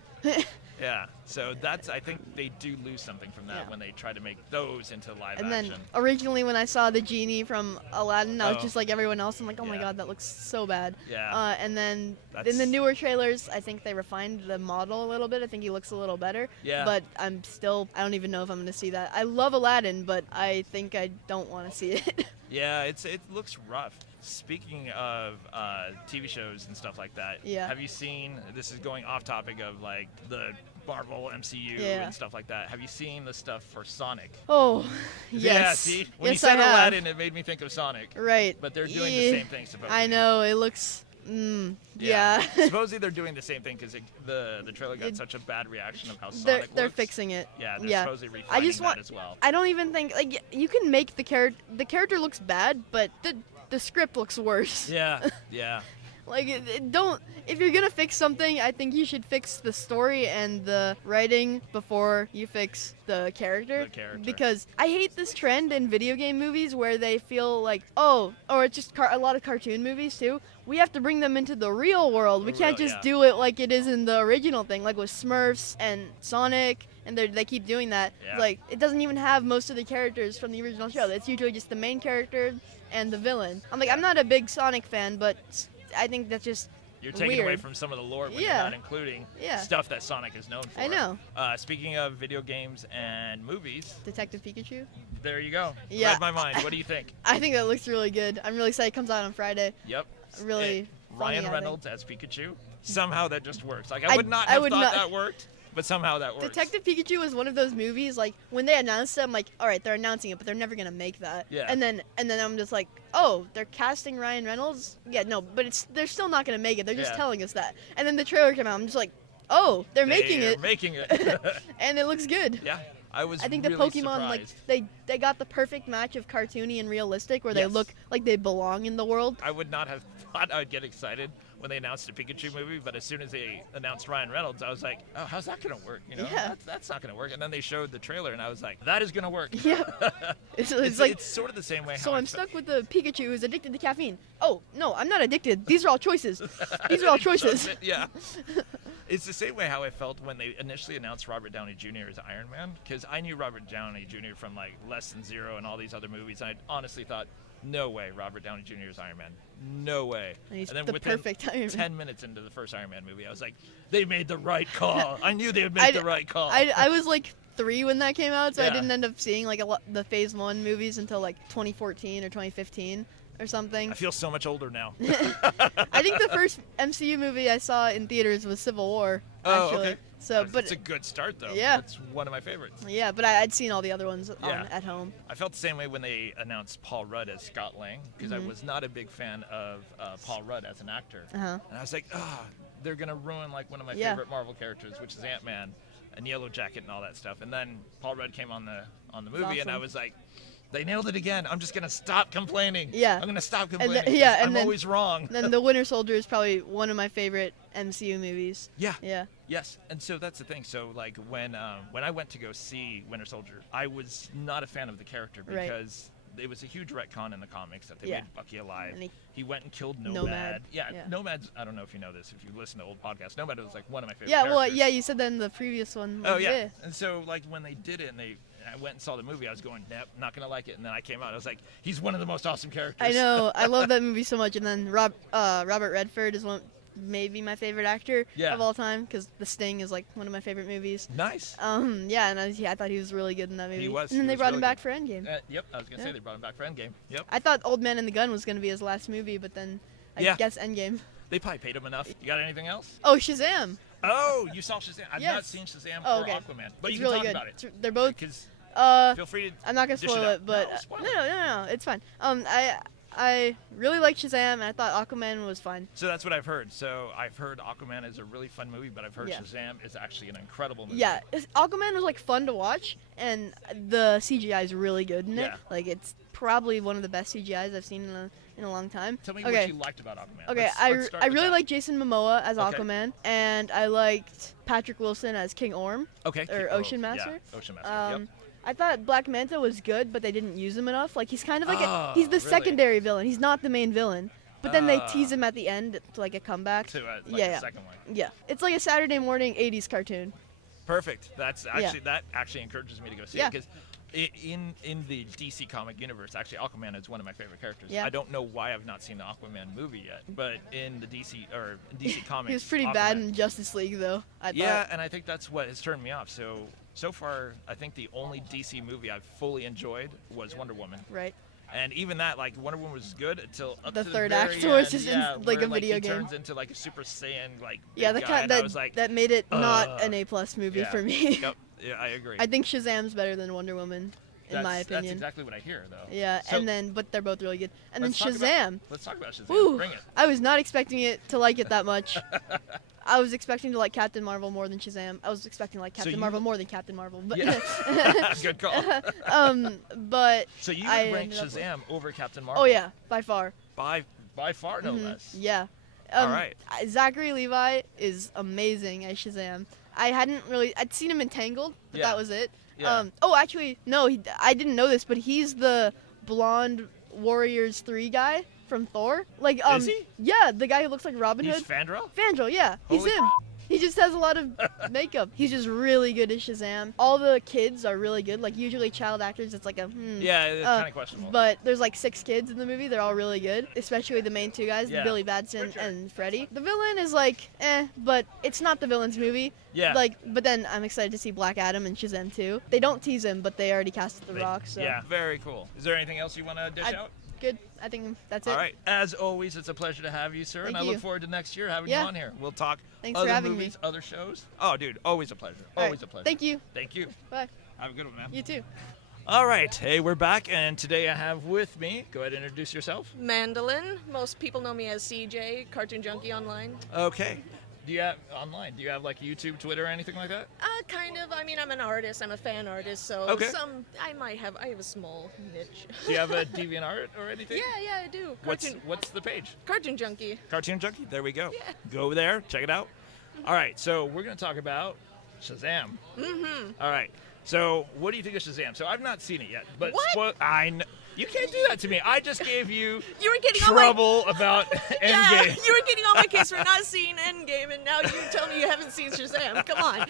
Yeah, so I think they do lose something from that Yeah. when they try to make those into live And action. then originally when I saw the genie from Aladdin, I was Oh. just like everyone else. I'm like, oh my Yeah. god, that looks so bad. Yeah. And then in That's- the newer trailers, I think they refined the model a little bit. I think he looks a little better. Yeah. But I don't even know if I'm going to see that. I love Aladdin, but I think I don't want to see it. Yeah, it looks rough. Speaking of TV shows and stuff like that, Yeah. have you seen? This is going off topic of like the Marvel MCU Yeah. and stuff like that. Have you seen the stuff for Sonic? Oh, Yeah. yes. See, when Yes, you said I have. Aladdin, it made me think of Sonic. Right. But they're doing Yeah. the same thing. Supposedly. I know. It looks. Yeah. Supposedly they're doing the same thing because the trailer got such a bad reaction of how Sonic they're looks. fixing it. Yeah, they're Yeah. supposedly I refining just want. that as well. I don't even think like you can make the character. The character looks bad, but the script looks worse. Yeah, yeah. Like, don't. If you're gonna fix something, I think you should fix the story and the writing before you fix the character. The character. Because I hate this trend in video game movies where they feel like, or it's just a lot of cartoon movies too. We have to bring them into the real world. We can't just do it like it is in the original thing, like with Smurfs and Sonic. And they keep doing that. Yeah. Like, it doesn't even have most of the characters from the original show. It's usually just the main character and the villain. I'm like, I'm not a big Sonic fan, but I think that's just You're taking weird. away from some of the lore when you're Yeah. not including Yeah. stuff that Sonic is known for. I know. Speaking of video games and movies, Detective Pikachu. there you go. Yeah. Read my mind. What do you think? I think that looks really good. I'm really excited. It comes out on Friday. Yep. Really funny, Ryan I think. Reynolds as Pikachu. Somehow that just works. Like I would not I have would thought not- that worked, but somehow that works. Detective Pikachu is one of those movies, like, when they announced it, I'm like, all right, they're announcing it, but they're never going to make that. Yeah. And then I'm just like, oh, they're casting Ryan Reynolds? Yeah, no, but they're still not going to make it. They're just Yeah. telling us that. And then the trailer came out. I'm just like, oh, they're making it. Making it. And it looks good. Yeah. I was I think really the Pokemon, like, surprised. they got the perfect match of cartoony and realistic where they Yes. look like they belong in the world. I would not have thought I would get excited when they announced a Pikachu movie, but as soon as they announced Ryan Reynolds, I was like, oh, how's that going to work? You know, Yeah. that's not going to work. And then they showed the trailer, and I was like, that is going to work. Yeah. It's like, it's sort of the same way. so how I'm stuck with the Pikachu who's addicted to caffeine. Oh, no, I'm not addicted. These are all choices. These are all choices. Yeah. It's the same way how I felt when they initially announced Robert Downey Jr. as Iron Man, because I knew Robert Downey Jr. from like Less Than Zero and all these other movies, and I honestly thought, no way, Robert Downey Jr. is Iron Man. No way. And he's then the within perfect Iron Man. 10 minutes into the first Iron Man movie, I was like, they made the right call. I knew they would make the right call. I was like 3 when that came out, so I Yeah. didn't end up seeing like the Phase 1 movies until like 2014 or 2015 or something. I feel so much older now. I think the first MCU movie I saw in theaters was Civil War. Oh, Actually. okay. So, It's but a good start, though. Yeah. It's one of my favorites. yeah, but I'd seen all the other ones Yeah. at home. I felt the same way when they announced Paul Rudd as Scott Lang, because I was not a big fan of Paul Rudd as an actor. Uh-huh. And I was like, they're going to ruin like one of my Yeah. favorite Marvel characters, which is Ant-Man and Yellow Jacket and all that stuff. And then Paul Rudd came on the movie, and I awesome. was like, they nailed it again. I'm just going to stop complaining. Yeah. I'm going to stop then- complaining. yeah, 'cause and I'm then- always wrong. Then The Winter Soldier is probably one of my favorite MCU movies. Yeah. Yeah. Yes, and so that's the thing. So like when I went to go see Winter Soldier, I was not a fan of the character Right. because it was a huge retcon in the comics that they Yeah. made Bucky alive. And he went and killed Nomad. Nomad. Yeah, Yeah. Nomad's. I don't know if you know this. If you listen to old podcasts, Nomad was like one of my favorite. Yeah, well, characters. yeah, you said that in the previous one. Oh Like, yeah. And so like when they did it and I went and saw the movie, I was going, nope, not gonna like it. And then I came out, I was like, he's one of the most awesome characters. I know. I love that movie so much. And then Robert Redford is maybe my favorite actor Yeah. of all time, because The Sting is like one of my favorite movies. Nice. Yeah, and I thought he was really good in that movie. He was. And then He they was brought really him back good. for Endgame. Yep, I was gonna say Yeah. they brought him back for Endgame. Yep. I thought Old Man and the Gun was gonna be his last movie, but then I Yeah. guess Endgame. They probably paid him enough. You got anything else? Oh, Shazam! Oh, you saw Shazam. I've not Yes. seen Shazam Oh, or okay. Aquaman, but It's you can really talk good. about it. They're both. Because Uh, feel free to. I'm not gonna dish it spoil out. it, but No, spoil it. no, it's fine. I really like Shazam, and I thought Aquaman was fun. So that's what I've heard. So I've heard Aquaman is a really fun movie, but I've heard Yeah. Shazam is actually an incredible movie. Yeah, Aquaman was like fun to watch, and the CGI is really good in it. Yeah. Like it's probably one of the best CGIs I've seen in a long time. Tell me okay. what you liked about Aquaman. Okay, Let's start I with really that. like Jason Momoa as Okay. Aquaman, and I liked Patrick Wilson as King Orm. Okay. or Ocean Master. Yeah, Ocean Master. Yep. I thought Black Manta was good, but they didn't use him enough. Like he's kind of like he's the really? secondary villain. He's not the main villain. But then they Ah. tease him at the end to like a comeback. To like yeah, the second one. yeah. It's like a Saturday morning '80s cartoon. Perfect. That's actually that actually encourages me to go see Yeah. it because in the DC comic universe, actually Aquaman is one of my favorite characters. Yeah. I don't know why I've not seen the Aquaman movie yet, but in the DC comics, He was pretty Aquaman, bad in Justice League though. I Yeah, thought. and I think that's what has turned me off. So far, I think the only DC movie I've fully enjoyed was Wonder Woman. Right. And even that, like, Wonder Woman was good until up The to third the very act was end, just yeah, like where, a video he game. turns into like a Super Saiyan, like Yeah, big that guy, and I was like, that made it not "Ugh." an A+ movie yeah, for me. Yep, yeah, I agree. I think Shazam's better than Wonder Woman, in my opinion. That's exactly what I hear, though. Yeah, So, but they're both really good. And then let's talk Shazam. about- let's talk about Shazam. Woo, Bring it. I was not expecting it to like it that much. I was expecting to like Captain Marvel more than Shazam. I was expecting like Captain you- Marvel more than Captain Marvel. But Yeah. Good call. but So you I would rank ended up Shazam over Captain Marvel? oh yeah, by far. By far, no Mhm, less. Yeah. All right. Zachary Levi is amazing as Shazam. I'd seen him in Tangled, but Yeah. that was it. Yeah. Oh, actually, no, I didn't know this, but he's the blonde Warriors 3 guy from Thor. Like, Is he? Yeah, the guy who looks like Robin He's Hood. Fandral? Fandral, yeah, he's Holy him. He just has a lot of makeup. He's just really good as Shazam. All the kids are really good. Like usually child actors, it's like a Yeah, it's kind of questionable. But there's like 6 kids in the movie. They're all really good, especially the main 2 guys, Yeah. Billy Batson and Freddy. The villain is like, but it's not the villain's movie. Yeah. But then I'm excited to see Black Adam and Shazam too. They don't tease him, but they already casted The Rock. So Yeah, very cool. Is there anything else you want to dish out? good. I think that's it. All right. As always, it's a pleasure to have you, sir, and Thank I look you. forward to next year having Yeah. you on here. We'll talk Thanks other for having movies, me. other shows. Oh, dude, always a pleasure. All Always right. a pleasure. Thank you. Thank you. Bye. Have a good one, man. You too. All right. Hey, we're back, and today I have with me. Go ahead and introduce yourself. Mandolin. Most people know me as CJ, Cartoon Junkie online. Okay. Do you have online? Do you have like YouTube, Twitter, or anything like that? Kind of. I mean, I'm an artist. I'm a fan artist, so Okay. I have a small niche. Do you have a DeviantArt or anything? Yeah, I do. What's the page? Cartoon Junkie. Cartoon Junkie. There we go. Yeah. Go there. Check it out. All right. So we're gonna talk about Shazam. Mm-hmm. All right. So what do you think of Shazam? So I've not seen it yet, but What? you can't do that to me. I just gave you You were getting on my trouble about yeah. Endgame. You were getting on my case for not seeing Endgame, and now you tell me you haven't seen Shazam. Come on.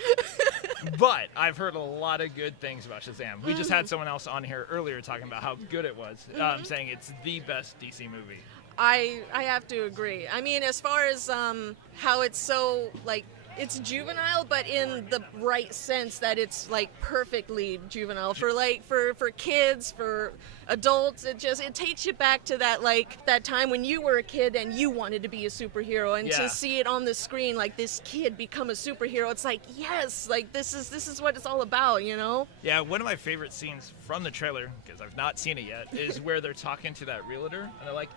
But I've heard a lot of good things about Shazam. We just had Mm-hmm. someone else on here earlier talking about how good it was, saying it's the best DC movie. I have to agree. I mean, as far as how it's so like it's juvenile, but in the right sense that it's like perfectly juvenile for kids, for adults. It takes you back to that time when you were a kid and you wanted to be a superhero, and Yeah. to see it on the screen like this kid become a superhero. It's like, yes, like this is what it's all about, you know? Yeah, one of my favorite scenes from the trailer, because I've not seen it yet, is where they're talking to that realtor, and they're like,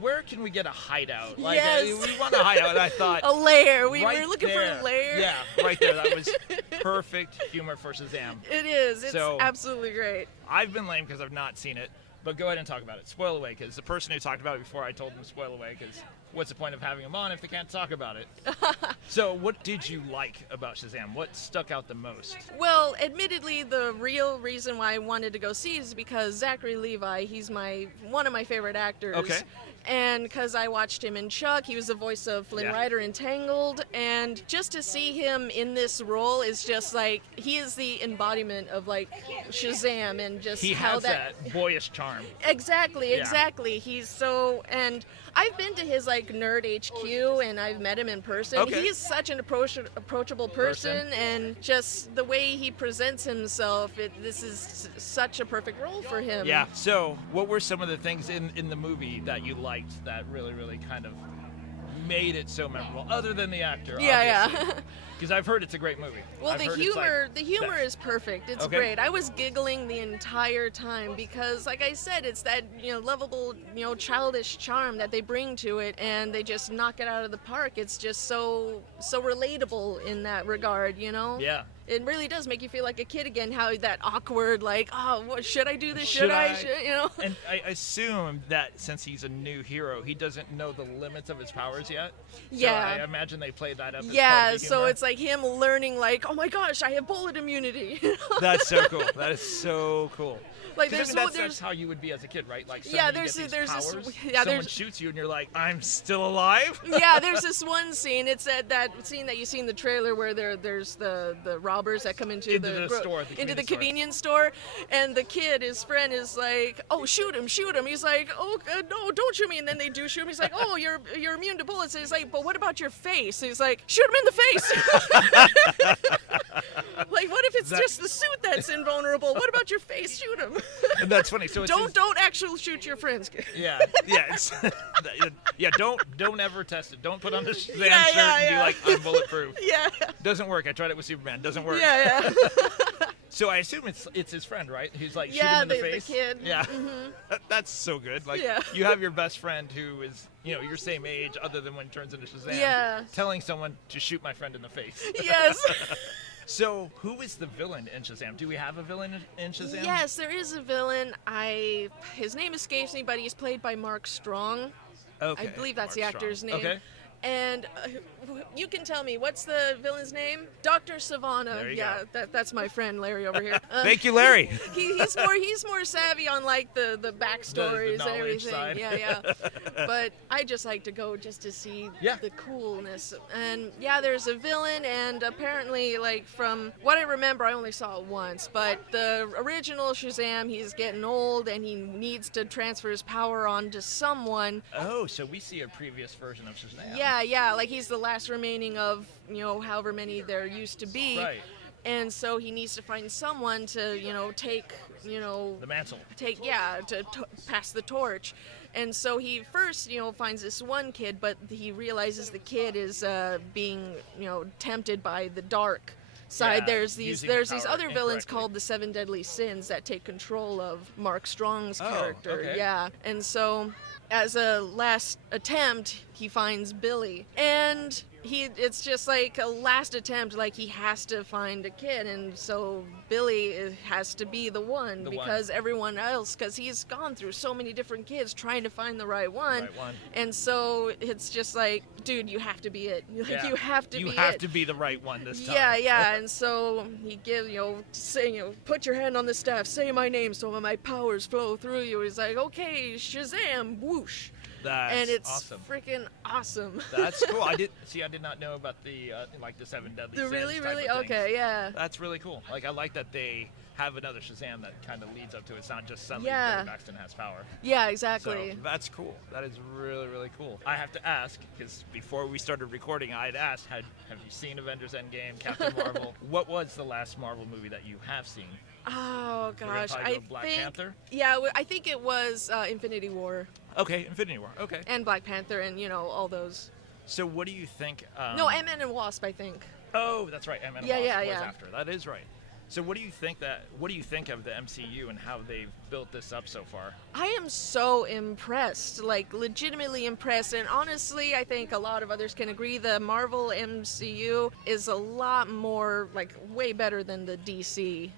where can we get a hideout? Like, Yes. we want a hideout. And I thought, A lair. We right were looking there. for a lair. Yeah, right there. That was perfect humor for Shazam. It is. It's So- absolutely great. I've been lame because I've not seen it, but go ahead and talk about it. Spoil away, because the person who talked about it before, I told them to spoil away, because what's the point of having them on if they can't talk about it? So what did you like about Shazam? What stuck out the most? Well, admittedly, the real reason why I wanted to go see it is because Zachary Levi, he's one of my favorite actors. Okay. And because I watched him in Chuck, he was the voice of Flynn Yeah. Rider in Tangled, and just to see him in this role is just like, he is the embodiment of like Shazam, and just He how has that boyish charm. Exactly, Yeah. exactly. He's so, and I've been to his like nerd HQ and I've met him in person. Okay. He's such an approachable person, and just the way he presents himself, this is such a perfect role for him. Yeah. So, what were some of the things in the movie that you liked that really, really kind of made it so memorable, other than the actor? Yeah. Because I've heard it's a great movie. Well, I've the heard it's, like, humor best. is perfect. It's Okay. great. I was giggling the entire time because, like I said, it's that lovable, childish charm that they bring to it, and they just knock it out of the park. It's just so relatable in that regard, Yeah. It really does make you feel like a kid again. How that awkward, like, oh, what, should I do this? Should I? Should, And I assume that since he's a new hero, he doesn't know the limits of his powers yet. Yeah. So I imagine they played that up. As Yeah, part of the so humor. it's like him learning, like, oh my gosh, I have bullet immunity. That's so cool. That is so cool. Like, 'Cause, there's that's how you would be as a kid, right? Like, Yeah, suddenly you there's get these this- powers, yeah, someone there's- shoots you, and you're like, I'm still alive. Yeah, there's this one scene. It's that scene that you see in the trailer where there's the robbers that come into the store, the into the convenience convenience store, and the kid, his friend, is like, "Oh, shoot him!" He's like, "Oh, no, don't shoot me!" And then they do shoot him. He's like, "Oh, you're immune to bullets." And he's like, "But what about your face?" And he's like, "Shoot him in the face!" Like, what if it's That- just the suit that's invulnerable? What about your face? Shoot him! And that's funny. So it's Don't actually shoot your friends. Yeah, it's, yeah. Don't ever test it. Don't put on the Shazam Yeah, shirt yeah, and be yeah. like, I'm bulletproof. Yeah, Doesn't work. I tried it with Superman. Doesn't work. yeah. So I assume it's his friend, right? Who's like Yeah, shoot him in the the face. kid. Yeah, that's so good. Like Yeah. you have your best friend who is your same age, other than when he turns into Shazam. Yeah. Telling someone to shoot my friend in the face. Yes. So who is the villain in Shazam? Do we have a villain in Shazam? Yes, there is a villain. His name escapes me, but he's played by Mark Strong. Okay. I believe that's Mark the actor's Strong. name. Okay. And you can tell me, what's the villain's name? Dr. Savannah. There you Yeah, go. that's my friend Larry over here. Thank you, Larry. He's more savvy on like the backstories and knowledge everything. side. Yeah. But I just like to go just to see Yeah. the coolness. And yeah, there's a villain, and apparently, like, from what I remember, I only saw it once. But the original Shazam, he's getting old and he needs to transfer his power onto someone. Oh, so we see a previous version of Shazam. Yeah, like he's the last remaining of, however many there used to be. Right. And so he needs to find someone to, take, The mantle. to pass the torch. And so he first, finds this one kid, but he realizes the kid is being, tempted by the dark side. Yeah, there's these using the power other villains incorrectly. called the Seven Deadly Sins that take control of Mark Strong's Oh, character. okay. Yeah. And so as a last attempt, he finds Billy. And it's just like a last attempt, like he has to find a kid, and so Billy has to be the one because everyone else, because he's gone through so many different kids trying to find the right one. Right one. And so it's just like, dude, you have to be it. Like, Yeah. you have to You be have it. to be the right one this time. Yeah, and so he gives, say, put your hand on the staff, say my name so my powers flow through you. He's like, okay, Shazam, whoosh. That's And it's awesome. freaking awesome. That's cool. I did not know about the the Seven Deadly Sins Really, type really? of things. Okay, yeah. That's really cool. Like I like that they have another Shazam that kind of leads up to it. It's not just suddenly Yeah. Billy Baxton has power. Yeah, So exactly. that's cool. That is really, really cool. I have to ask, because before we started recording, I'd asked, have you seen Avengers Endgame, Captain Marvel? What was the last Marvel movie that you have seen? Oh We're gonna gosh, probably I go Black think Panther? I think it was Infinity War Okay, Infinity War. Okay. and Black Panther and all those. So what do you think? No, Ant-Man and Wasp, I think. Oh, that's right. Ant-Man and Yeah, Wasp yeah, was yeah. after. That is right. So what do you think of the MCU and how they've built this up so far? I am so impressed, like legitimately impressed, and honestly, I think a lot of others can agree. The Marvel MCU is a lot more, like, way better than the DC.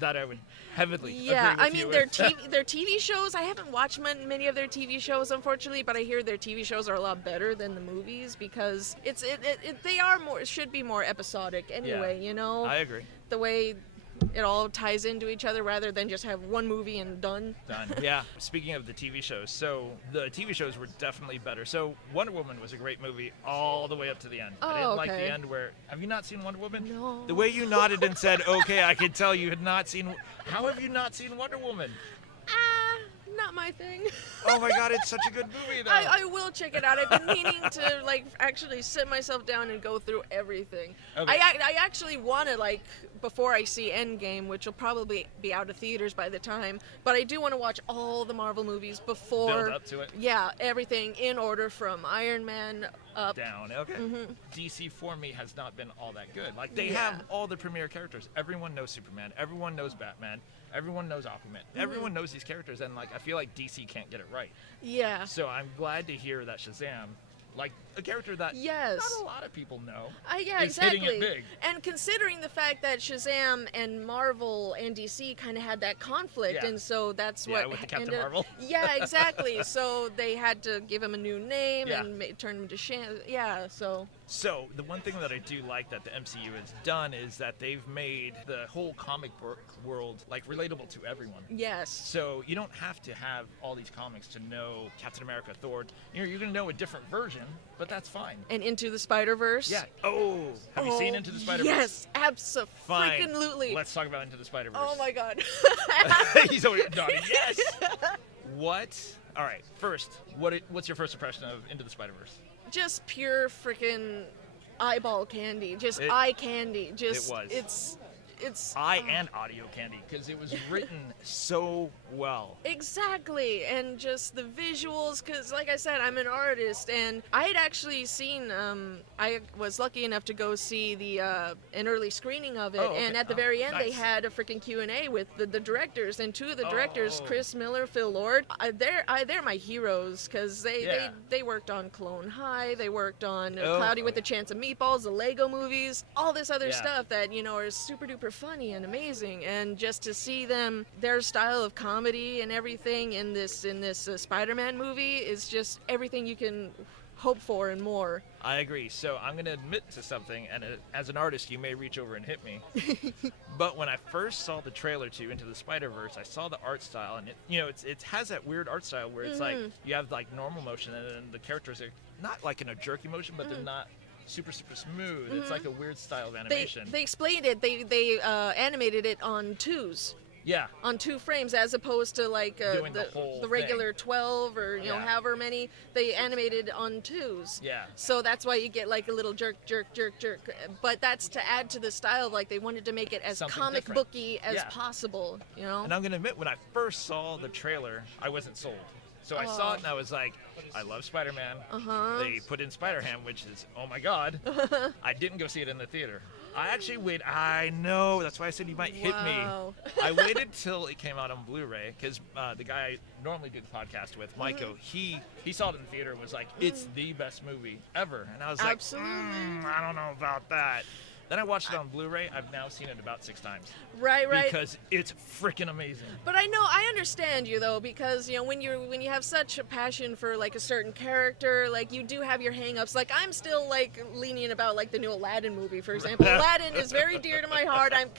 That I would heavily Yeah, agree I with you mean with. their TV shows. I haven't watched many of their TV shows, unfortunately, but I hear their TV shows are a lot better than the movies because they are should be more episodic anyway. I agree. The way it all ties into each other rather than just have one movie and done. Done. Yeah. Speaking of the TV shows, so the TV shows were definitely better. So Wonder Woman was a great movie all the way up to the end. I didn't Oh, like okay. the end where. Have you not seen Wonder Woman? No. The way you nodded and said, "Okay," I could tell you had not seen. How have you not seen Wonder Woman? not my thing. Oh my god, it's such a good movie though. I will check it out. I've been meaning to like actually sit myself down and go through everything. Okay. I actually want to, like, before I see Endgame, which will probably be out of theaters by the time, but I do want to watch all the Marvel movies before. Build up to it. Yeah, everything in order from Iron Man up. Down. Okay. Mm-hmm. DC for me has not been all that good. Like they Yeah. have all the premier characters. Everyone knows Superman. Everyone knows Batman. Everyone knows Aquaman. Mm-hmm. Everyone knows these characters, and like I feel like DC can't get it right. Yeah. So I'm glad to hear that Shazam, like a character that Yes. not a lot of people know, Yeah, is exactly. hitting it big. And considering the fact that Shazam and Marvel and DC kind of had that conflict, Yeah. and so that's Yeah, what with the Captain ended up- Marvel. Yeah, exactly. So they had to give him a new name Yeah. and turn him to Yeah, so So the one thing that I do like that the MCU has done is that they've made the whole comic book world like relatable to everyone. yes. So you don't have to have all these comics to know Captain America, Thor. You're going to know a different version, but that's fine. And Into the Spider-Verse. Yeah. Oh, have you seen Into the Spider-Verse? Yes, Fine. absolutely. Let's talk about Into the Spider-Verse. Oh my God. He's always nodding. Yes. What? All right. First, what's your first impression of Into the Spider-Verse? Just pure freaking eyeball candy. Just It- eye candy. Just was. It's Eye and audio candy because it was written so well. exactly, and just the visuals, because like I said, I'm an artist, and I had actually seen I was lucky enough to go see the an early screening of it, Oh, okay. and at the Oh, very end they nice. had a freaking Q&A with the directors, and two of the directors, Oh. Chris Miller, Phil Lord, they're my heroes, because Yeah. they worked on Clone High, they worked on Oh. Cloudy with a Chance of Meatballs, the Lego movies, all this other Yeah. stuff that are super duper funny and amazing, and just to see them, their style of comedy and everything in this Spider-Man movie is just everything you can hope for and more. I agree. So I'm going to admit to something, and as an artist, you may reach over and hit me. But when I first saw the trailer to Into the Spider-Verse, I saw the art style, and it has that weird art style where it's like you have like normal motion, and then the characters are not like in a jerky motion, but they're not super smooth. It's like a weird style of They animation. explained it. They animated it on twos. Yeah. On 2 frames, as opposed to like Doing the whole regular 12 or Yeah. however many, they animated on 2s. Yeah. So that's why you get like a little jerk. But that's to add to the style. Like they wanted to make it as Something comic different. booky as Yeah. possible. And I'm going to admit, when I first saw the trailer, I wasn't sold. So I saw it and I was like, I love Spider-Man. They put in Spider-Ham, which is, oh my God. I didn't go see it in the theater. I actually waited. I know. That's why I said you might hit Wow. me. I waited till it came out on Blu-ray because the guy I normally do the podcast with, Maiko, he saw it in the theater and was like, it's the best movie ever. And I was like, Absolutely. I don't know about that. Then I watched it on Blu-ray. I've now seen it about 6 times. Right. Because it's freaking amazing. But I understand you though, because when you have such a passion for like a certain character, like you do have your hang-ups. Like I'm still like lenient about like the new Aladdin movie, for example. Aladdin is very dear to my heart. I'm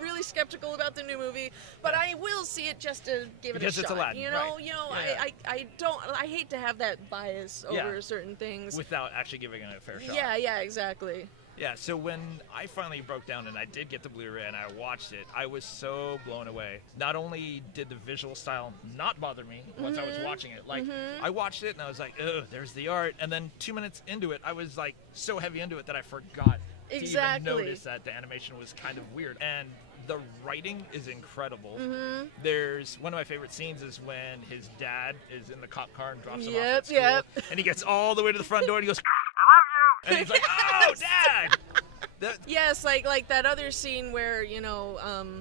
really skeptical about the new movie, but I will see it just to give Because it a it's shot. Aladdin, right. Yeah. I hate to have that bias over Yeah. certain things. Without actually giving it a fair shot. Yeah, exactly. Yeah, so when I finally broke down and I did get the Blu-ray and I watched it, I was so blown away. Not only did the visual style not bother me once I was watching it, like I watched it and I was like, oh, there's the art. And then 2 minutes into it, I was like so heavy into it that I forgot to Exactly. even notice that the animation was kind of weird. And the writing is incredible. There's one of my favorite scenes is when his dad is in the cop car and drops him off at school, Yep. and he gets all the way to the front door and he goes, I love you! And he's like, oh, Dad! Yes, like that other scene where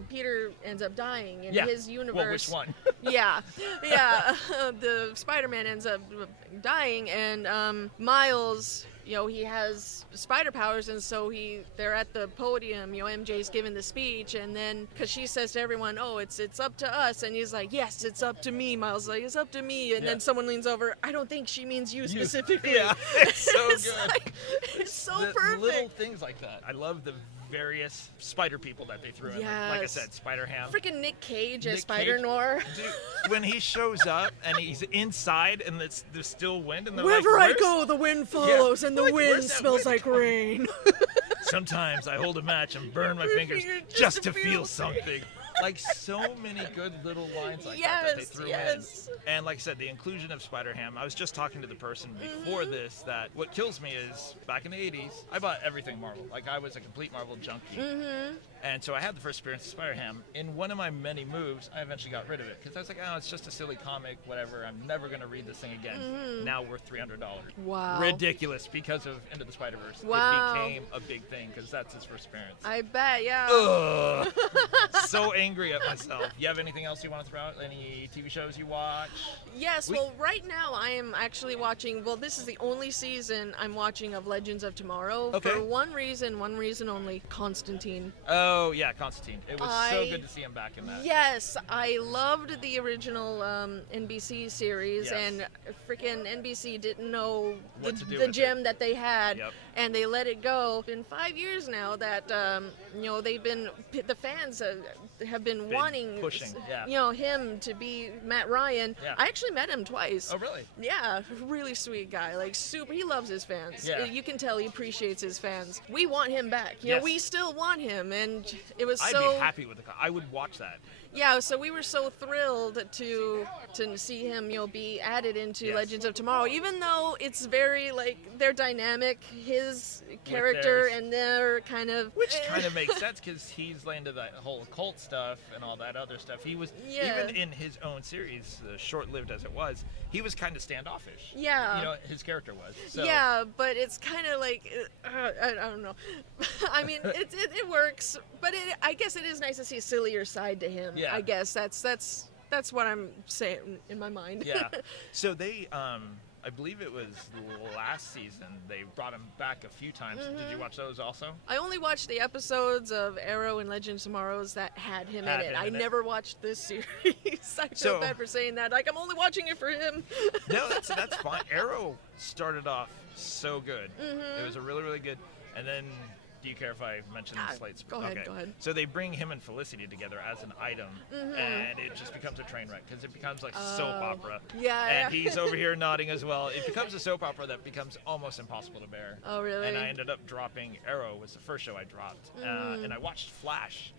Peter ends up dying in his universe. Well, which one? yeah. The Spider-Man ends up dying, and Miles, he has spider powers, and so they're at the podium. MJ's giving the speech, and then because she says to everyone, "Oh, it's up to us," and he's like, "Yes, it's up to me." Miles is like, "It's up to me," and then someone leans over. I don't think she means you specifically. Yeah, it's so It's good. like, it's so The perfect. little things like that. I love the various spider people that they threw in. Like I Yes. said, Spider-Ham. Freaking Nick Cage Nick as Spider-Noir. Dude, when he shows up and he's inside and there's still wind and they're Wherever like, I go, the wind follows, and the Like, wind where's that smells wind like rain. Sometimes I hold a match and burn my fingers Finger just to feel something. Like so many good little lines like that they threw in. And like I said, the inclusion of Spider-Ham, I was just talking to the person before this that what kills me is back in the 80s, I bought everything Marvel. Like I was a complete Marvel junkie. And so I had the first appearance of Spider-Ham. In one of my many moves, I eventually got rid of it because I was like, oh, it's just a silly comic, whatever. I'm never going to read this thing again. Now worth $300. Wow. Ridiculous because of Into the Spider-Verse. Wow. It became a big thing because that's his first appearance. I bet, yeah. Ugh. So angry at myself. You have anything else you want to throw out? Any TV shows you watch? Yes, well, right now I am actually watching, well, this is the only season I'm watching of Legends of Tomorrow. Okay. For one reason only, Constantine. Oh, yeah, Constantine. It was so good to see him back in that. Yes, I loved the original NBC series, Yes. and freaking NBC didn't know What to do the with gem that they had, Yep. and they let it go. It's been 5 years now that the fans have been wanting pushing, yeah. him to be Matt Ryan. Yeah. I actually met him twice. Oh, really? Yeah, really sweet guy. Like super, he loves his fans. Yeah. You can tell he appreciates his fans. We want him back. You Yes. know, we still want him, and it was I'd so. be happy with I would watch that. Yeah, so we were so thrilled to see him, be added into Yes. Legends of Tomorrow, even though it's very they're dynamic, his character theirs. and their kind of Which kind of makes sense because he's into that whole occult stuff and all that other stuff. He was, Yeah. even in his own series, short-lived as it was, he was kind of standoffish. Yeah. His character was. So. Yeah, but it's kind of I don't know. I mean, it works, but I guess it is nice to see a sillier side to him. Yeah. I guess that's what I'm saying in my mind. Yeah. So they, I believe it was last season, they brought him back a few times. Did you watch those also? I only watched the episodes of Arrow and Legends of Tomorrow's that had him in it. I never watched this series. I feel bad for saying that. Like, I'm only watching it for him. No, that's fine. Arrow started off so good. It was a really, really good. And then, do you care if I mention the slates? Go ahead, go ahead. So they bring him and Felicity together as an item, and it just becomes a train wreck because it becomes like soap opera. Yeah. And he's over here nodding as well. It becomes a soap opera that becomes almost impossible to bear. Oh, really? And I ended up dropping Arrow was the first show I dropped, and I watched Flash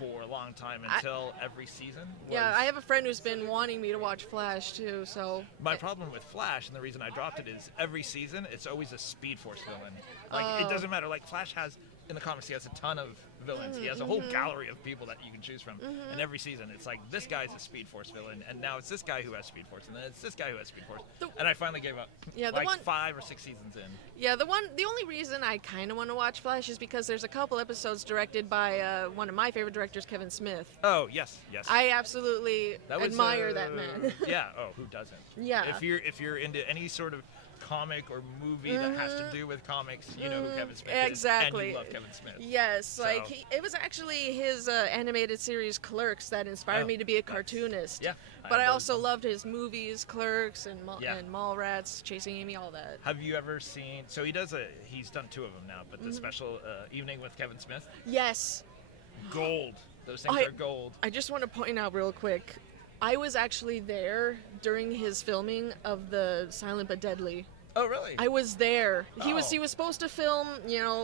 for a long time until every season was... Yeah, I have a friend who's been wanting me to watch Flash too, so... My problem with Flash, and the reason I dropped it, is every season, it's always a Speed Force villain. Like, it doesn't matter. Like, Flash has, in the comics, he has a ton of villains. He has a whole gallery of people that you can choose from. And every season, it's like, this guy's a Speed Force villain, and now it's this guy who has Speed Force, and then it's this guy who has Speed Force. And I finally gave up. Yeah, the like one- 5 or 6 seasons in. Yeah, the only reason I kind of want to watch Flash is because there's a couple episodes directed by one of my favorite directors, Kevin Smith. Oh, yes. I absolutely admire that man. Yeah. Oh, who doesn't? Yeah. If you're into any sort of comic or movie that has to do with comics, you know who Kevin Smith exactly. is, and you love Kevin Smith. Yes, So- like it was actually his animated series Clerks that inspired me to be a cartoonist. Yeah. But I also loved his movies, Clerks and Yeah. and Mallrats, Chasing Amy, all that. Have you ever seen? So he's done 2 of them now, but the special Evening with Kevin Smith, Yes. gold. Those things are gold. I just want to point out real quick, I was actually there during his filming of the Silent but Deadly. Oh, really? I was there. He Oh. was supposed to film,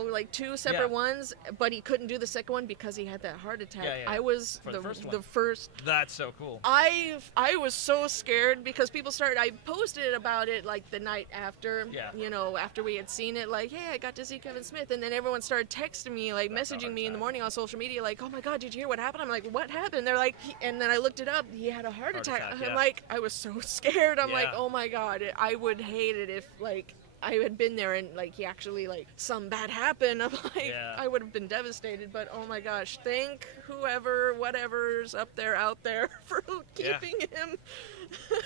like 2 separate ones, but he couldn't do the second one because he had that heart attack. Yeah. I was For the first one. the first. That's so cool. I was so scared because people started. I posted about it like the night after. Yeah. After we had seen it, like, hey, I got to see Kevin Smith, and then everyone started texting me, like, That's a messaging hard me in the time. morning on social media, like, oh my God, did you hear what happened? I'm like, what happened? They're like, and then I looked it up. He had a heart attack. attack, I'm yeah. like, I was so scared. I'm like, Yeah. oh my God, I would hate it if like. I had been there and like he actually like some bad happened. I'm like Yeah. I would have been devastated, but oh my gosh, thank whatever's up there out there for keeping him.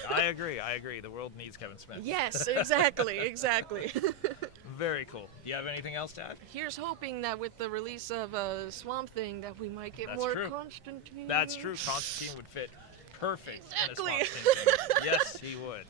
I agree. The world needs Kevin Smith. Yes, exactly. Very cool. Do you have anything else to add? Here's hoping that with the release of Swamp Thing that we might get That's more true. Constantine. That's true. Constantine would fit perfect Exactly. in a Swamp Thing game. Yes, he would.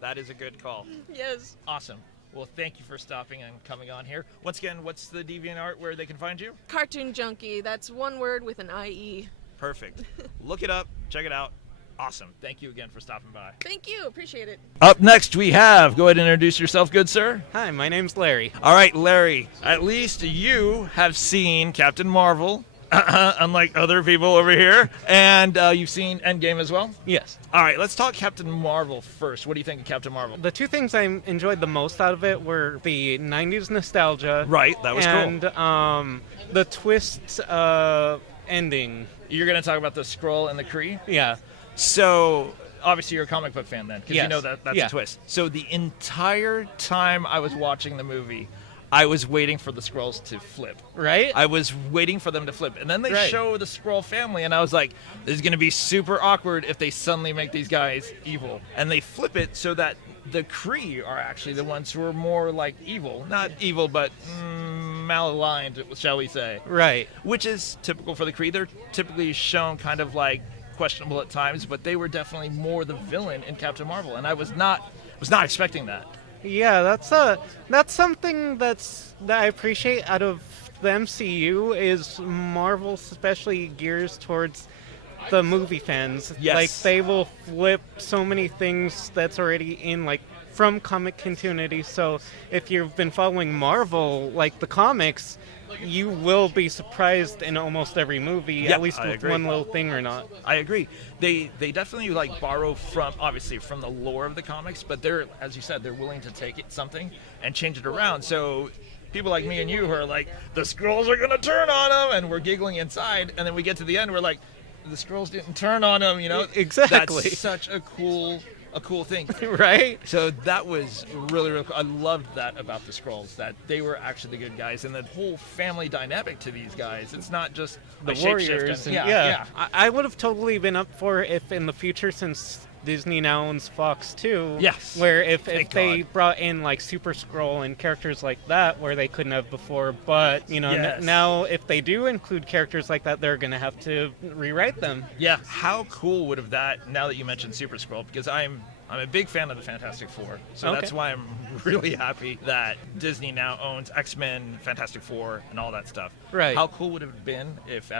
That is a good call. Yes. Awesome. Well, thank you for stopping and coming on here. Once again, what's the DeviantArt where they can find you? Cartoon Junkie. That's one word with an IE. Perfect. Look it up. Check it out. Awesome. Thank you again for stopping by. Thank you. Appreciate it. Up next, we have, go ahead and introduce yourself, good sir. Hi, my name's Larry. All right, Larry, at least you have seen Captain Marvel unlike other people over here. And you've seen Endgame as well? Yes. All right, let's talk Captain Marvel first. What do you think of Captain Marvel? The two things I enjoyed the most out of it were the 90s nostalgia. Right, that was cool. And the twist ending. You're going to talk about the Skrull and the Kree? Yeah. So, obviously you're a comic book fan then, because you Yes. know that's Yeah. a twist. So the entire time I was watching the movie, I was waiting for the Skrulls to flip. Right? I was waiting for them to flip. And then they Right. show the Skrull family, and I was like, this is going to be super awkward if they suddenly make these guys evil. And they flip it so that the Kree are actually the ones who are more like evil. Not evil, but malaligned, shall we say. Right. Which is typical for the Kree. They're typically shown kind of like questionable at times, but they were definitely more the villain in Captain Marvel, and I was not expecting that. Yeah, that's something that I appreciate out of the MCU is Marvel especially gears towards the movie fans. Yes. Like they will flip so many things that's already in like from comic continuity. So if you've been following Marvel, like the comics, you will be surprised in almost every movie, Yeah, at least I with agree. one little thing or not. I agree. They definitely like borrow from obviously from the lore of the comics, but they're, as you said, they're willing to take something and change it around. So people like me and you who are like, the Skrulls are gonna turn on them, and we're giggling inside, and then we get to the end, we're like, the Skrulls didn't turn on them, you know? Exactly. That's such a cool thing. Right? So that was really, really cool. I loved that about the Skrulls, that they were actually the good guys, and the whole family dynamic to these guys. It's not just The a shapeshift Warriors. and- And, yeah. I would have totally been up for if in the future, since Disney now owns Fox too. Yes. Where if Thank they God. brought in like Super Skrull and characters like that, where they couldn't have before, but you know Yes. now if they do include characters like that, they're gonna have to rewrite them. Yeah. How cool would have that, now that you mentioned Super Skrull, because I'm a big fan of the Fantastic Four, so Okay. that's why I'm really happy that Disney now owns X-Men, Fantastic Four, and all that stuff. Right. How cool would it have been if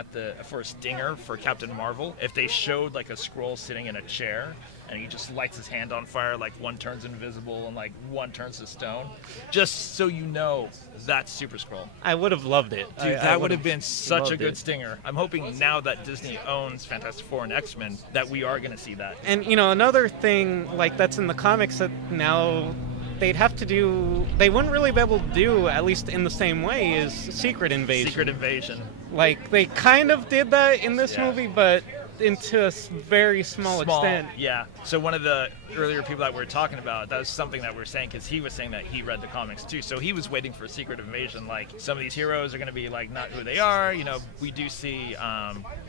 for a stinger for Captain Marvel, if they showed like a Skrull sitting in a chair and he just lights his hand on fire, like one turns invisible and like one turns to stone, just so you know that's Super Skrull. I would have loved it. Dude, I that would would've have been such a loved good it. stinger. I'm hoping now that Disney owns Fantastic Four and X-Men that we are going to see that. And you know another thing like that's in the comics that now they'd have to do, they wouldn't really be able to do, at least in the same way, is Secret Invasion. Secret Invasion. Like they kind of did that in this Yeah. movie, but into a very small extent. Yeah. So one of the earlier people that we were talking about, that was something that we are saying, because he was saying that he read the comics too. So he was waiting for Secret Invasion. Like some of these heroes are going to be like not who they are. You know, we do see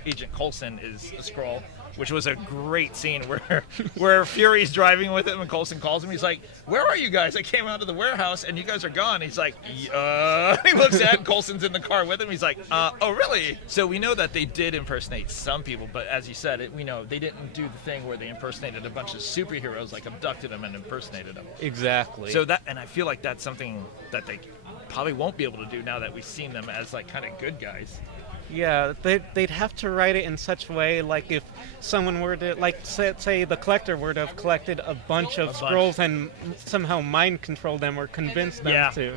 Agent Coulson is a Skrull, which was a great scene where Fury's driving with him and Coulson calls him. He's like, "Where are you guys? I came out of the warehouse and you guys are gone." He's like, He looks at Coulson's in the car with him. He's like, "Oh, really?" So we know that they did impersonate some people, but as you said, we know they didn't do the thing where they impersonated a bunch of superheroes, like abducted them and impersonated them. Exactly. So that, and I feel like that's something that they probably won't be able to do now that we've seen them as like kind of good guys. yeah, they'd have to write it in such a way, like if someone were to, like say the collector were to have collected a bunch of scrolls and somehow mind control them or convince them Yeah. to.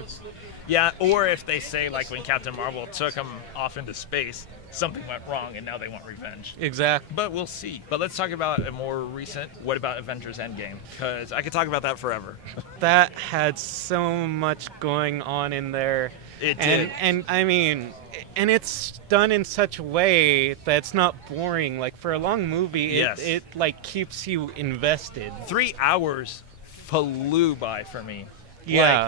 Yeah, or if they say like when Captain Marvel took them off into space, something went wrong and now they want revenge. Exactly. But we'll see. But let's talk about a more recent. What about Avengers Endgame? Because I could talk about that forever. That had so much going on in there. It did. And I mean, and it's done in such a way that it's not boring. Like for a long movie, Yes. it like keeps you invested. 3 hours flew by for me. Yeah.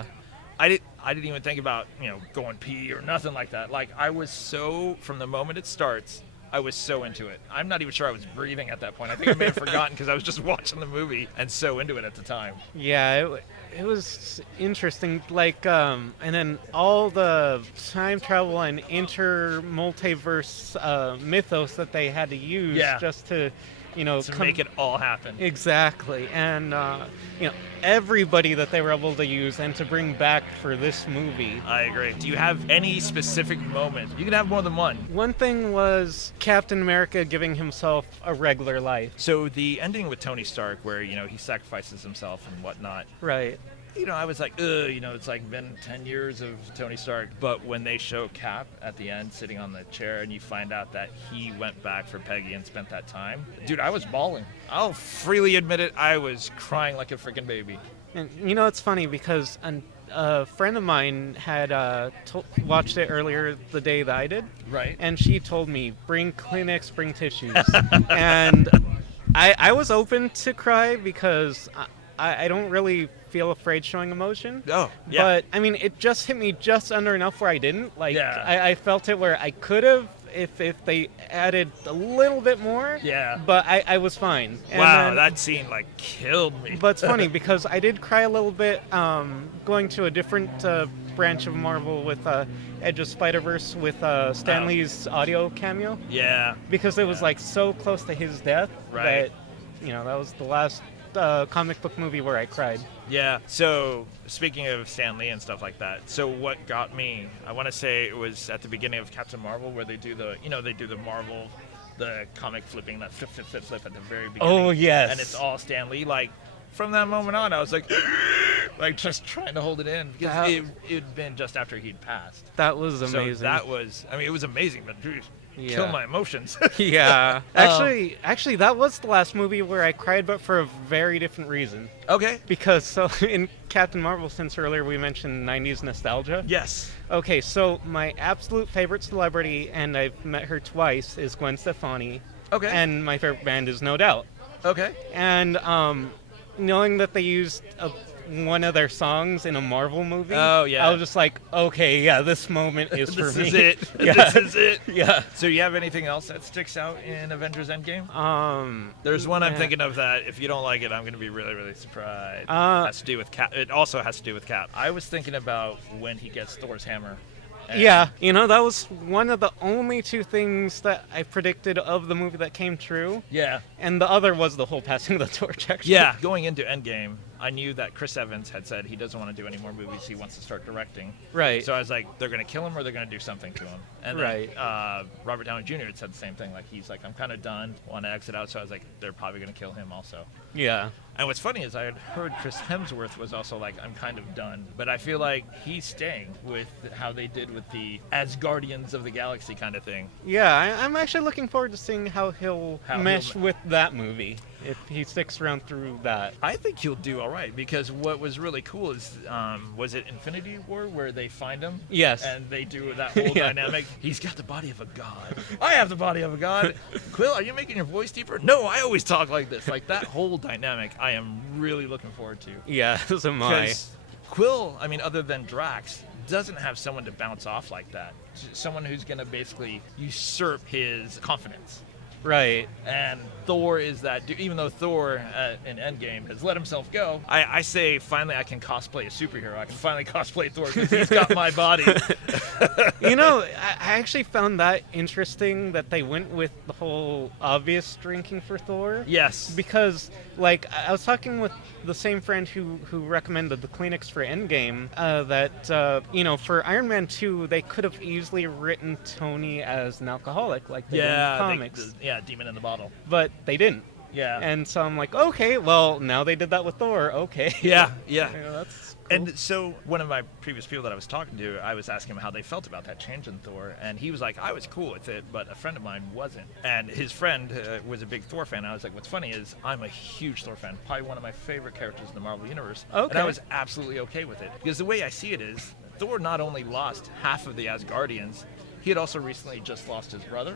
Like, I didn't even think about, going pee or nothing like that. Like, I was so, from the moment it starts, I was so into it. I'm not even sure I was breathing at that point. I think I may have forgotten because I was just watching the movie and so into it at the time. Yeah, it was interesting. Like, and then all the time travel and multiverse mythos that they had to use Yeah. just to, To make it all happen. Exactly, and everybody that they were able to use and to bring back for this movie. I agree. Do you have any specific moment? You can have more than one. One thing was Captain America giving himself a regular life. So the ending with Tony Stark, where he sacrifices himself and whatnot, Right. I was like, ugh, it's like been 10 years of Tony Stark. But when they show Cap at the end sitting on the chair and you find out that he went back for Peggy and spent that time, dude, I was bawling. I'll freely admit it, I was crying like a freaking baby. And it's funny because a friend of mine had watched it earlier the day that I did. Right. And she told me, bring Kleenex, bring tissues. And I was open to cry because I don't really feel afraid showing emotion. Oh, yeah. But, I mean, it just hit me just under enough where I didn't. Like, Yeah. I felt it where I could have if they added a little bit more. Yeah. But I was fine. And Wow, then- that scene, like, killed me. But it's funny because I did cry a little bit going to a different branch of Marvel with Edge of Spider-Verse with Stan Lee's audio cameo. Yeah. Because it was, like, so close to his death Right. that, that was the last comic book movie where I cried. Yeah. So, speaking of Stan Lee and stuff like that, so what got me, I want to say it was at the beginning of Captain Marvel where they do the Marvel, the comic flipping, that flip at the very beginning. Oh, yes. And it's all Stan Lee. Like, from that moment on, I was like, like just trying to hold it in because it'd been just after he'd passed. That was amazing. So that was, it was amazing, but dude, killed my emotions. Yeah. Actually, that was the last movie where I cried, but for a very different reason. Okay. Because, so in Captain Marvel, since earlier we mentioned 90s nostalgia. Yes. Okay, so my absolute favorite celebrity, and I've met her twice, is Gwen Stefani. Okay. And my favorite band is No Doubt. Okay. And knowing that they used one of their songs in a Marvel movie, Oh, yeah. I was just like, okay, yeah, this moment is for This me. is it. Yeah. This is it. Yeah. So you have anything else that sticks out in Avengers Endgame? There's one I'm yeah. thinking of that if you don't like it, I'm going to be really, really surprised. Has to do with Cap. It also has to do with Cap. I was thinking about when he gets Thor's hammer. And Yeah, that was one of the only two things that I predicted of the movie that came true. Yeah. And the other was the whole passing of the torch, actually. Yeah. Going into Endgame, I knew that Chris Evans had said he doesn't want to do any more movies. He wants to start directing. Right. So I was like, they're going to kill him or they're going to do something to him. And Right. then Robert Downey Jr. had said the same thing. Like, he's like, I'm kind of done, want to exit out. So I was like, they're probably going to kill him also. Yeah. And what's funny is I had heard Chris Hemsworth was also like, I'm kind of done. But I feel like he's staying with how they did with the as Guardians of the Galaxy kind of thing. Yeah, I'm actually looking forward to seeing how he'll How mesh he'll- with that movie, if he sticks around through that. I think he'll do all right because what was really cool is, was it Infinity War where they find him? Yes. And they do that whole Yeah. dynamic. He's got the body of a god. I have the body of a god. Quill, are you making your voice deeper? No, I always talk like this. Like that whole dynamic, I am really looking forward to. Yeah, so am I. Because Quill, other than Drax, doesn't have someone to bounce off like that. Someone who's going to basically usurp his confidence. Right. And Thor is that dude. Even though Thor in Endgame has let himself go, I say finally I can cosplay a superhero. I can finally cosplay Thor because he's got my body. I actually found that interesting that they went with the whole obvious drinking for Thor. Yes. Because, like, I was talking with the same friend who recommended the Kleenex for Endgame, that, for Iron Man 2, they could have easily written Tony as an alcoholic, like they did in the comics. Demon in the bottle. But they didn't. Yeah. And so I'm like, okay, well, now they did that with Thor. Okay. Yeah. That's cool. And so one of my previous people that I was talking to, I was asking him how they felt about that change in Thor, and he was like, I was cool with it, but a friend of mine wasn't. And his friend was a big Thor fan. I was like, what's funny is I'm a huge Thor fan, probably one of my favorite characters in the Marvel Universe. Okay. And I was absolutely okay with it. Because the way I see it is, Thor not only lost half of the Asgardians, he had also recently just lost his brother.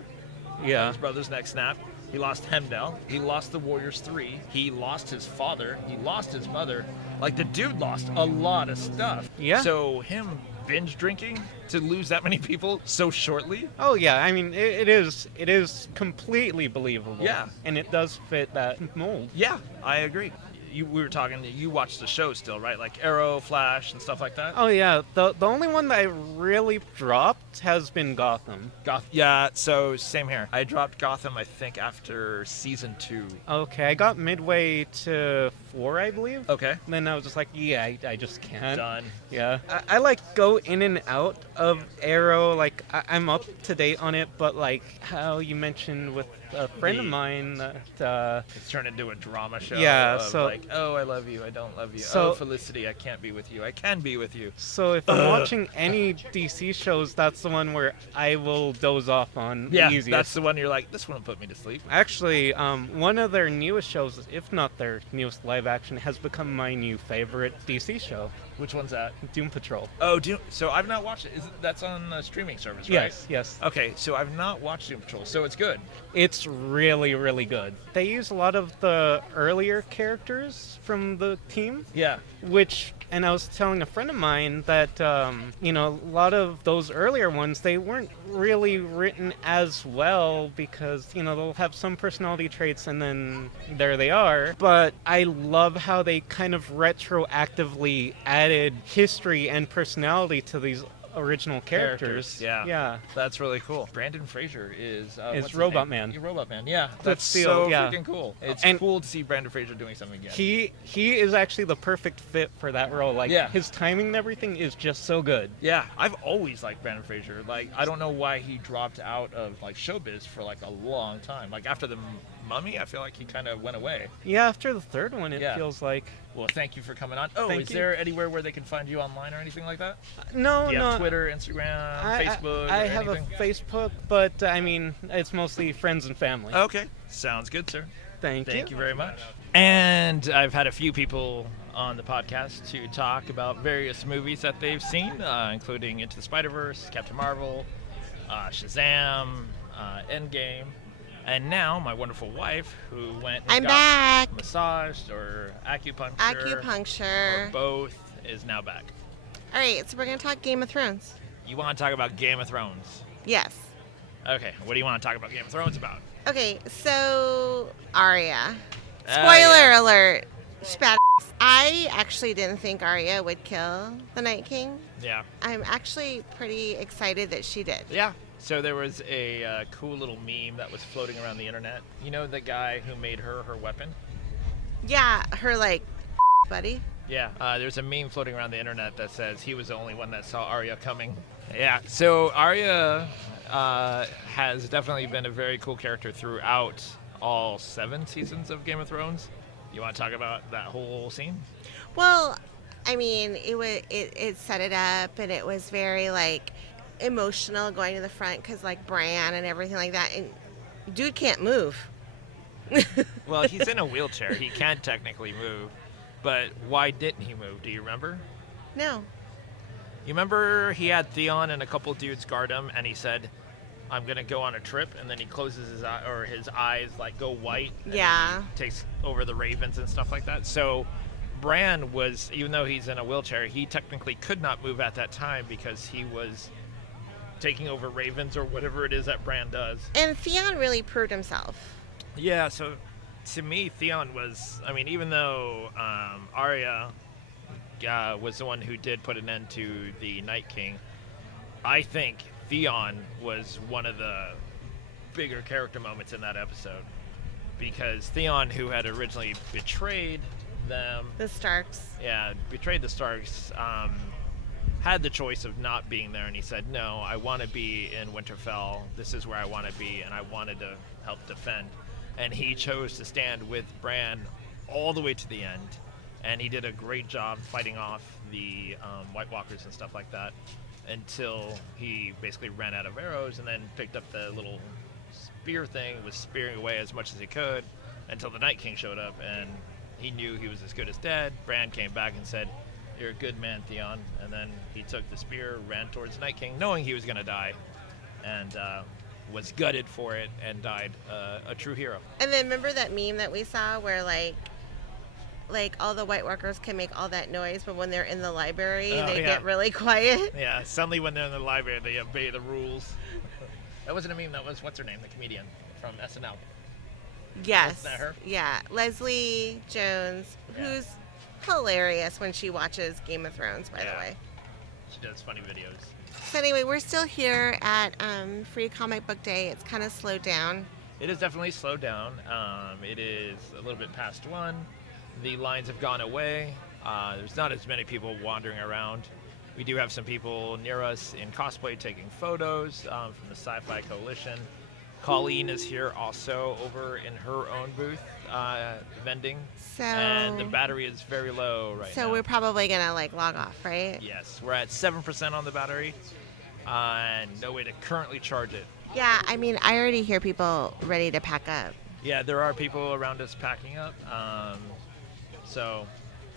Yeah. His brother's neck snapped. He lost Hemdall. He lost the Warriors 3. He lost his father. He lost his mother. Like, the dude lost a lot of stuff. Yeah. So him binge drinking to lose that many people so shortly. Oh yeah, I mean it is completely believable. Yeah. And it does fit that mold. Yeah, I agree. We were talking, you watch the show still, right? Like Arrow, Flash, and stuff like that? Oh yeah, the only one that I really dropped has been Gotham. Yeah, so same here. I dropped Gotham, I think, after season 2. Okay, I got midway to 4, I believe. Okay. And then I was just like, yeah, I just can't. Done. Yeah. I like go in and out of Arrow. Like I'm up to date on it, but like how you mentioned with a friend of mine that It's turned into a drama show. Yeah, of so- like, oh, I love you, I don't love you. So- Oh, Felicity, I can't be with you. I can be with you. So if I'm watching any DC shows, that's the one where I will doze off on Yeah, the easiest. that's the one you're like, this one will put me to sleep. Actually, one of their newest shows, if not their newest live action, has become my new favorite DC show, Which one's that? Doom Patrol. Oh, so I've not watched it. That's on a streaming service, right? Yes, yes. Okay, so I've not watched Doom Patrol, so it's good. It's really, really good. They use a lot of the earlier characters from the team, Yeah. and I was telling a friend of mine that, a lot of those earlier ones, they weren't really written as well because, they'll have some personality traits and then there they are. But I love how they kind of retroactively added history and personality to these original characters. Yeah. Yeah. That's really cool. Brandon Fraser is Is what's his Robot name? Man. You're Robot Man, yeah. Good That's steal, so yeah. freaking cool. It's And- cool to see Brandon Fraser doing something again. He is actually the perfect fit for that role. Like, Yeah. his timing and everything is just so good. Yeah, I've always liked Brandon Fraser. Like, I don't know why he dropped out of like showbiz for like a long time. Like after the Mummy, I feel like he kind of went away. Yeah, after the third one, it Yeah. feels like... Well, thank you for coming on. Oh, Thank is you. there anywhere where they can find you online or anything like that? No, Do you no. have Twitter, Instagram, Facebook? I or have anything? a Facebook, but it's mostly friends and family. Okay, sounds good, sir. Thank you. Thank you very much. And I've had a few people on the podcast to talk about various movies that they've seen, including Into the Spider-Verse, Captain Marvel, Shazam, Endgame, and now my wonderful wife, who went and I'm got back. massaged or acupuncture, or Acupuncture. both, is now back. All right, so we're going to talk Game of Thrones. You want to talk about Game of Thrones? Yes. Okay, what do you want to talk about Game of Thrones about? Okay, so Arya. Oh, Spoiler yeah. alert. She's badass. I actually didn't think Arya would kill the Night King. Yeah. I'm actually pretty excited that she did. Yeah. So there was a cool little meme that was floating around the internet. You know the guy who made her weapon? Yeah, her buddy. Yeah. There's a meme floating around the internet that says he was the only one that saw Arya coming. Yeah. So Arya has definitely been a very cool character throughout all 7 seasons of Game of Thrones. You want to talk about that whole scene? Well, I mean, it set it up, and it was very emotional going to the front because Bran and everything like that, and dude can't move. Well, he's in a wheelchair. He can't technically move. But why didn't he move? Do you remember? No. You remember he had Theon and a couple dudes guard him, and he said, "I'm gonna go on a trip," and then he closes his eye, or his eyes go white. And Yeah. he takes over the ravens and stuff like that. So Bran was, even though he's in a wheelchair, he technically could not move at that time because he was taking over ravens or whatever it is that Bran does. And Theon really proved himself. Yeah. So to me, Theon was. I mean, even though Arya was the one who did put an end to the Night King, I think Theon was one of the bigger character moments in that episode, because Theon, who had originally betrayed them, The Starks. betrayed the Starks, had the choice of not being there, and he said, "No, I want to be in Winterfell. This is where I want to be, and I wanted to help defend." And he chose to stand with Bran all the way to the end, and he did a great job fighting off the White Walkers and stuff like that, until he basically ran out of arrows, and then picked up the little spear thing, was spearing away as much as he could, until the Night King showed up, and he knew he was as good as dead. Bran came back and said, "You're a good man, Theon," and then he took the spear, ran towards the Night King, knowing he was going to die, and was gutted for it, and died a true hero. And then remember that meme that we saw where all the White Walkers can make all that noise, but when they're in the library, Oh, they yeah. get really quiet. Yeah, suddenly when they're in the library, they obey the rules. That wasn't a meme, that was, what's her name, the comedian from SNL. Yes. Isn't that her? Yeah. Leslie Jones, Yeah. who's hilarious when she watches Game of Thrones, by the Yeah. way. She does funny videos. So anyway, we're still here at Free Comic Book Day. It's kind of slowed down. It has definitely slowed down. It is a little bit past 1. The lines have gone away. There's not as many people wandering around. We do have some people near us in cosplay taking photos from the Sci-Fi Coalition. Colleen is here also over in her own booth vending. So And the battery is very low right now. So we're probably gonna like log off, right? Yes, we're at 7% on the battery, and no way to currently charge it. Yeah, I mean, I already hear people ready to pack up. Yeah, there are people around us packing up. So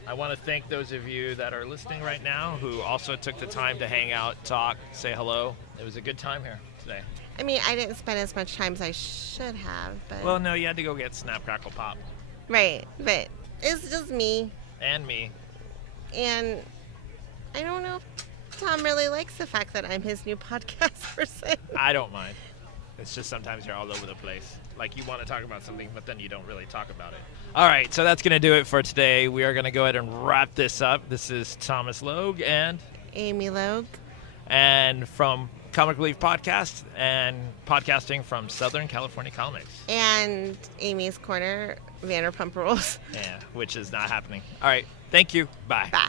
I want to thank those of you that are listening right now who also took the time to hang out, talk, say hello. It was a good time here today. I mean, I didn't spend as much time as I should have, but Well, no, you had to go get Snap, Crackle, Pop. right, but it's just me, And me. and I don't know if Tom really likes the fact that I'm his new podcast person. I don't mind. It's just sometimes you're all over the place. Like you want to talk about something, but then you don't really talk about it. All right, so that's going to do it for today. We are going to go ahead and wrap this up. This is Thomas Logue and Amy Logue. From Comic Relief Podcast and podcasting from Southern California Comics. And Amy's Corner, Vanderpump Rules. Yeah, which is not happening. All right, thank you. Bye. Bye.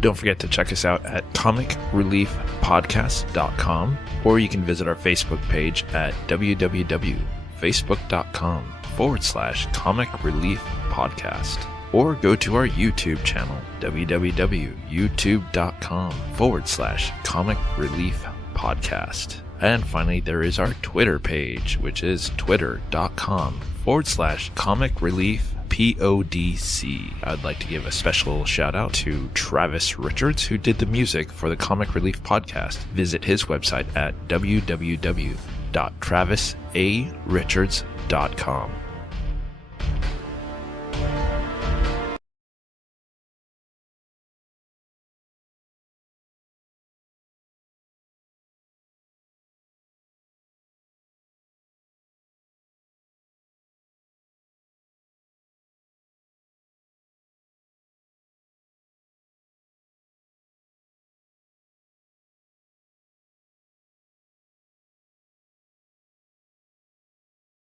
Don't forget to check us out at comicreliefpodcast.com, or you can visit our Facebook page at www.facebook.com/Comic Relief Podcast, or go to our YouTube channel, www.youtube.com/Comic Relief Podcast. And finally, there is our Twitter page, which is twitter.com/Comic Relief PODC. I'd like to give a special shout out to Travis Richards, who did the music for the Comic Relief Podcast. Visit his website at www.travisarichards.com.